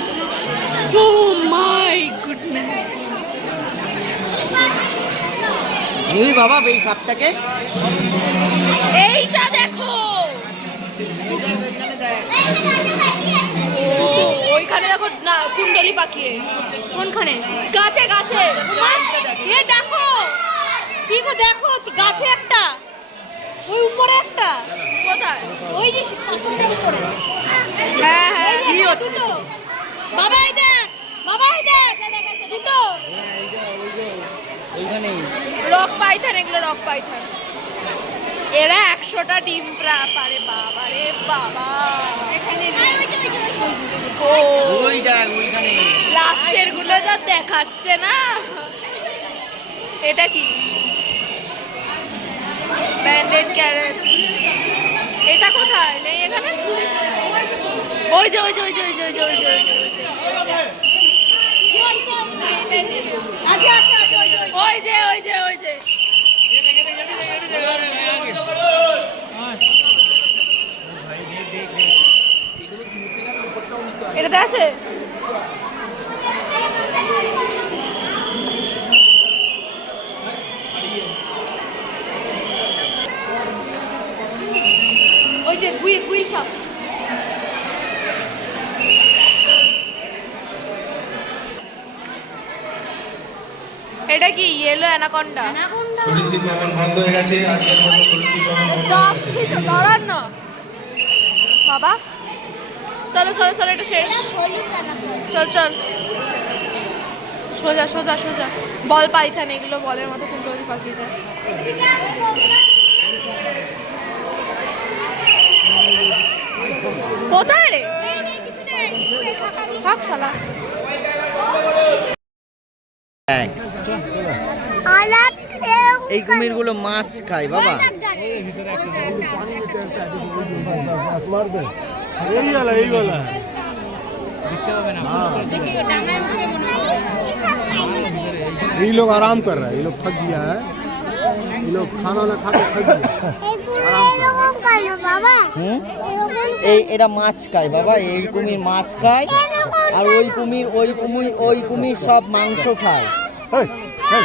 ও মাই গুডনেস। এই বাবা এই সাপটাকে এইটা দেখো। ও ওইখানে দেখো না, কুণ্ডলি পাকিয়ে। কোনখানে? গাছে গাছে। এ দেখো কি গো, দেখো গাছে একটা, ওই উপরে একটা। কোথায়? ওই যে পাথরটার উপরে। হ্যাঁ হ্যাঁ দুটো। বাবা এই দেখ, বাবা এই দেখ দুটো। ওইখানেই। রক পাইথন, এগুলো রক পাইথন। এরা 100টা ডিম পারে। বাবা রে বাবা, ও ওই দেখ ওইখানে। লাস্টের গুলো যা দেখাচ্ছে না। এটা কি? ব্যান্ডেড ক্যারেট। এটা কোথায়? নেই এখানে। ওই যে ওই যে ওই যে ওই যে ওই যে ওই যে ওই যে আচ্ছা আচ্ছা আচ্ছা, ওই যে ওই যে ওই যে এটাতে আছে। ওই যে গুই সাপ। এটা কি ইয়েলো অ্যানাকন্ডা? সরীসৃপ ভ্রমণ বন্ধ হয়ে গেছে, আজকের মতো সরীসৃপ ভ্রমণ বন্ধ হয়ে যাচ্ছি গেছে। তো, দাঁড়ান না বাবা। চলো চলো চলো, এটা শেষ। চল চল, সোজা সোজা সোজা। বল পাইথান, এগুলো বলের মতো খুব জলদি পাকিয়ে যায়। কোথায় রে? থাক শালা। হ্যাঁ, এই কুমিরগুলো মাছ খায় বাবা। ये लोग आराम कर रहे हैं, ये लोग थक गया है, ये लोग खाना ना खा के थक गया। হুম, এরা মাছ খায় বাবা। এই কুমির মাছ খায়, আর ওই কুমির সব মাংস খায়। हे, हे,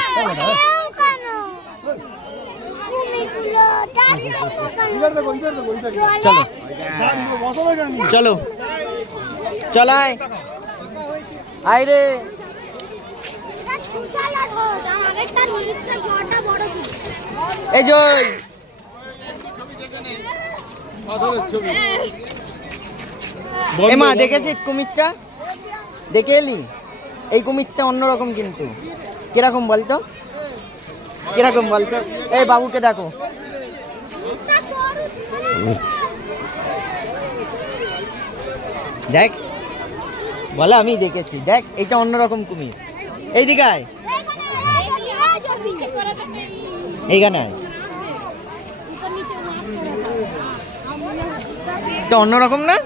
इधर देखो, इधर देखो, इधर देखो। চলো बसो ना जानी। চলো চলায় আয় রে। এই জয়, এমা দেখেছিস কুমিরটা? দেখে এলি? এই কুমিরটা অন্যরকম কিন্তু। কিরকম বলতো, কিরকম বলতো? এই বাবুকে দেখো। দেখ, বলে আমি দেখেছি। দেখ, এইটা অন্যরকম কুমির। এইদিকে আয়, এইখানে আয়। এটা অন্যরকম না?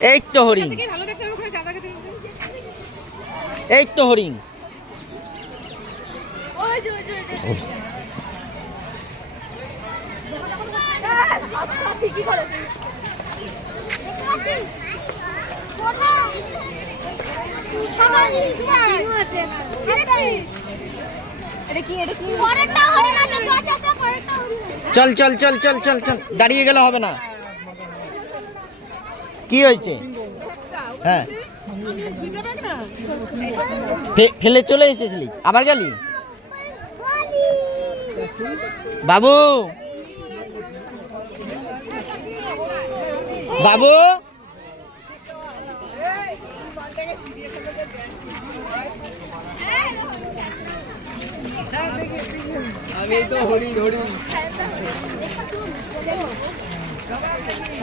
এই তো হরিণ, এই তো হরিণ। ঠিকই করেছে। চল চল চল চল চল চল, দাঁড়িয়ে গেলে হবে না। কি হয়েছে? হ্যাঁ, ফেলে চলে এসেছিলি, আবার গেলি? বাবু, বাবু,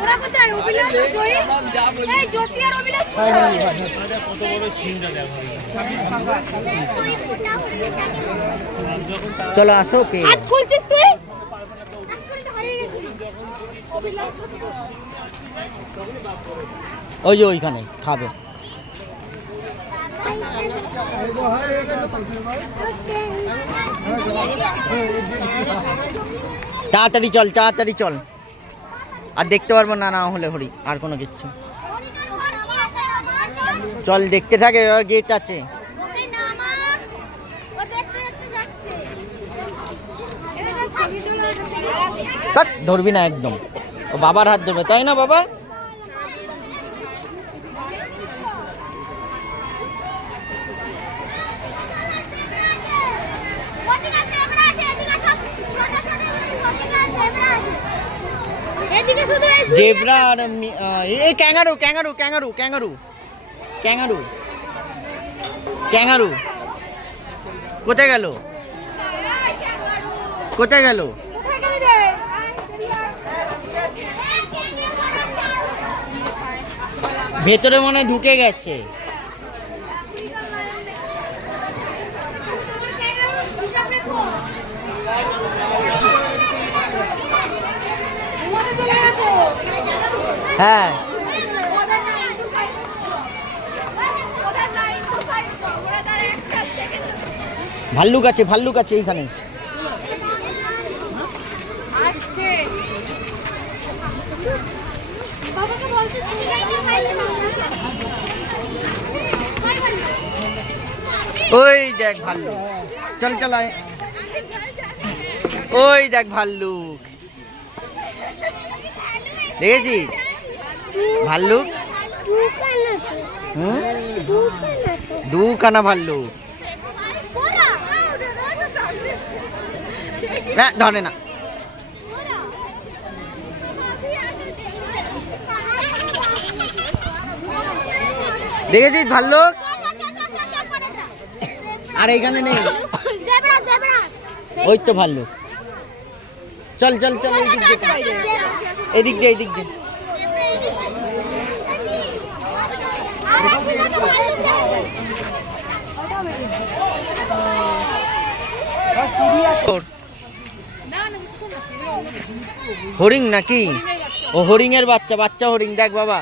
ওরা কোথায়? অভিলাষ কই? এই জ্যোতি আর অভিলাষ চলো আসো। হাত খুলছিস তুই? ওই যে ওইখানে খাবে। তাড়াতাড়ি চল, তাড়াতাড়ি চল। আর দেখতে পারবো না না হলে হরি, আর কোনো কিছু। চল, দেখতে থাকে, ওর গেট আছে। বাট ধরবি না একদম, ও বাবার হাত ধরবে, তাই না বাবা? এদিকে শুধু এই জেব্রা আর এই kangaroo kangaroo kangaroo kangaroo kangaroo kangaroo কোথায় গেল কোথায় গেল? ভেতরে মনে হয় ঢুকে গেছে। হ্যাঁ ভাল্লুক আছে ভাল্লুক আছে এইখানে। ওই দেখ ভাল্লুক, চল চল আয়। ওই দেখ ভাল্লুক, দেখেছিস ভাল্লুক? হুম, দুখানা ভাল্লুক। না ধরে না। দেখেছিস ভাল্লুক? আর এইখানে নেই। ওই তো ভাল্লুক। চল চল চল এদিক দিয়ে এদিক দিয়ে এদিক দিয়ে। হরিণ নাকি? ও হরিণের বাচ্চা, বাচ্চা হরিণ দেখ বাবা,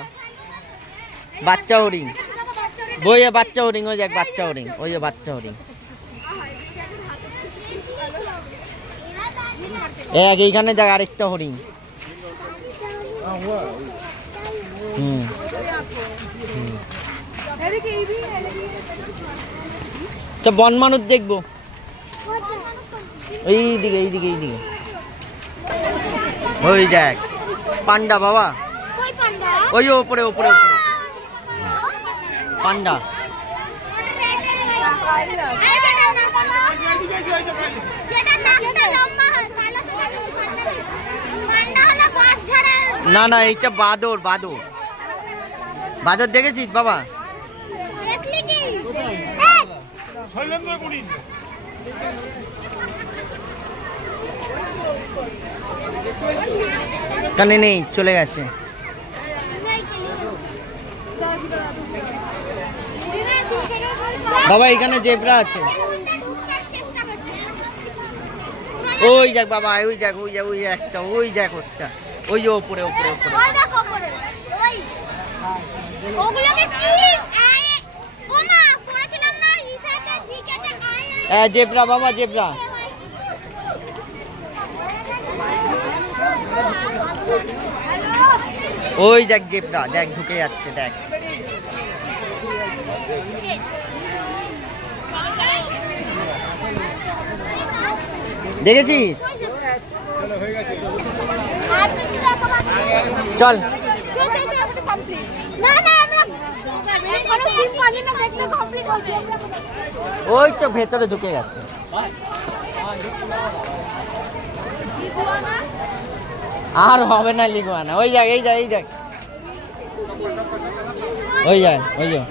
বাচ্চা হরিণ। ওই বাচ্চা হরিণ, ওই দেখ বাচ্চা হরিণ, ওই বাচ্চা হরিণ। এইখানে দেখ আরেকটা হরিণ। তো বন মানুষ দেখবো এইদিকে এইদিকে এইদিকে। ওই দেখ পান্ডা বাবা, ওই ওপরে ওপরে ওপরে পান্ডা। না না এইটা বাদর, বাদর। বাদর দেখেছিস বাবা? কানে নেই, চলে গেছে। বাবা এখানে জেব্রা আছে। ওই দেখ বাবা, ওই দেখ, ওই দেখ, ওই একটা, ওই দেখ ওটা, ওই যে ওপরে ওপরে ওপরে। জেব্রা বাবা, জেব্রা। ওই দেখ জেব্রা, দেখ ঢুকে যাচ্ছে, দেখ। দেখেছিস? চল ওই তো ভেতরে ঢুকে গেছে। আর হবে না লিগুয়ানা। ওই যাক, এই যাক, এই যাক, ওই যাক, ওই যাক।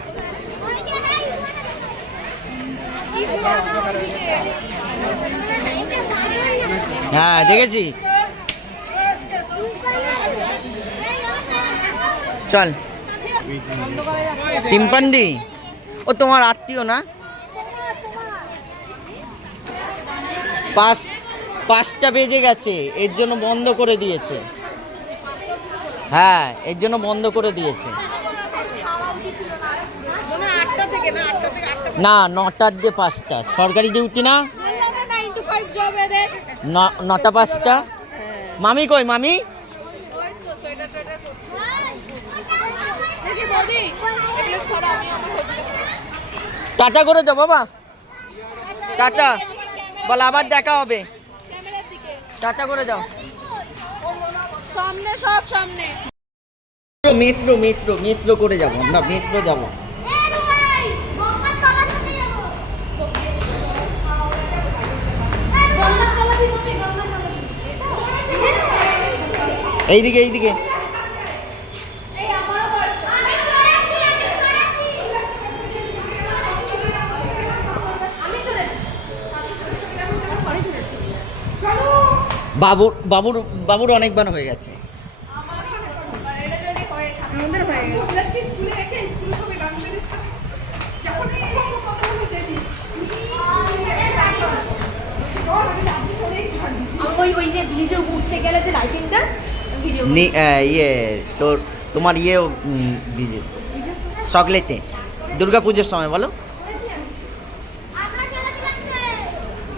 হ্যাঁ দেখেছি। চল চিম্পান্ডি, ও তোমার আত্মীয় না? 5টা বেজে গেছে, এর জন্য বন্ধ করে দিয়েছে। হ্যাঁ এর জন্য বন্ধ করে দিয়েছে। না 9টার দিয়ে 5টা সরকারি ডিউটি না, 9টা 5টা। মামি কই মামি? টাটা করে যাও বাবা, টাটা বল, আবার দেখা হবে। টাটা করে যাও। সামনে সব সামনে। মেট্রো মেট্রো মেট্রো করে যাবো আমরা, মেট্রো যাবো। এইদিকে এইদিকে বাবুর অনেকবার হয়ে গেছে। ওই যে ব্রিজে উঠতে গেলে যে লাইটিংটা ভিডিও ইয়ে তোমার ইয়ে সকলেতে দুর্গাপুজোর সময় বলো। আমরা চলেছিলাম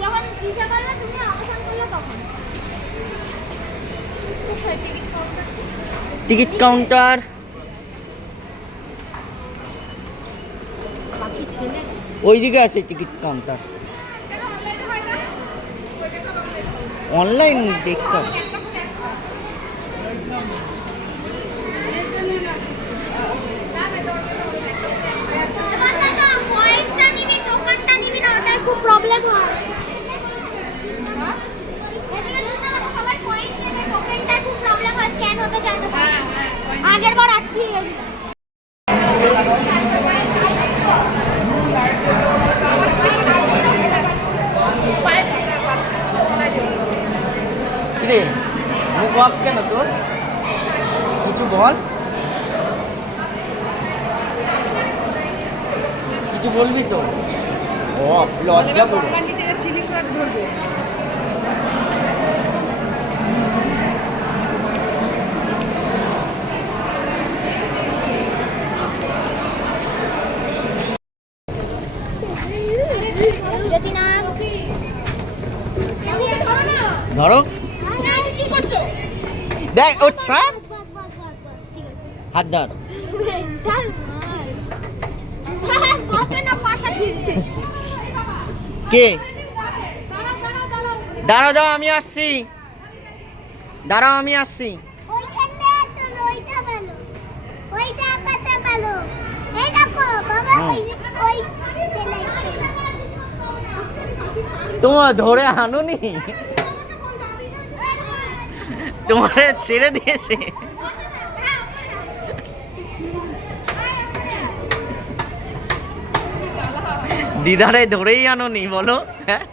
যখন দিশা করলে তুমি অবসান করলে তখন টিকিট কাউন্টার বাকি ছেলে ওইদিকে আছে টিকিট কাউন্টার। অনলাইন দেখতে হবে। পয়েন্টটা নিবি টোকেনটা নিবি না ওটাই খুব প্রবলেম হয়। সবাই পয়েন্ট নেবে টোকেনটা খুব প্রবলেম হয় স্ক্যান হতে চায় না। আগের বার আটকে গেছিল। রে মুখ অফ কেন তোর? কিছু বল, কিছু বলবি তো? ও লজ্জা করো। চিলিশ মাছ ধরবে। যদি না ধরো কি করছো? দেখ ও ছাড়, বাস বাস বাস বাস ঠিক আছে। হাত ধর। বসে না পাশা ছিড়তে। কে? দাঁড়াও দাঁড়াও আমি আসছি, দাঁড়াও আমি আসছি। ওইখানটা চলো ওইটা ভালো। ওইটা আকাশে ভালো। এই দেখো বাবা ওই ছেলে। তোমার ধরে আনুনি, তোমারে ছেড়ে দিয়েছে। দিদারে ধরেই আনোনি বলো, হ্যাঁ?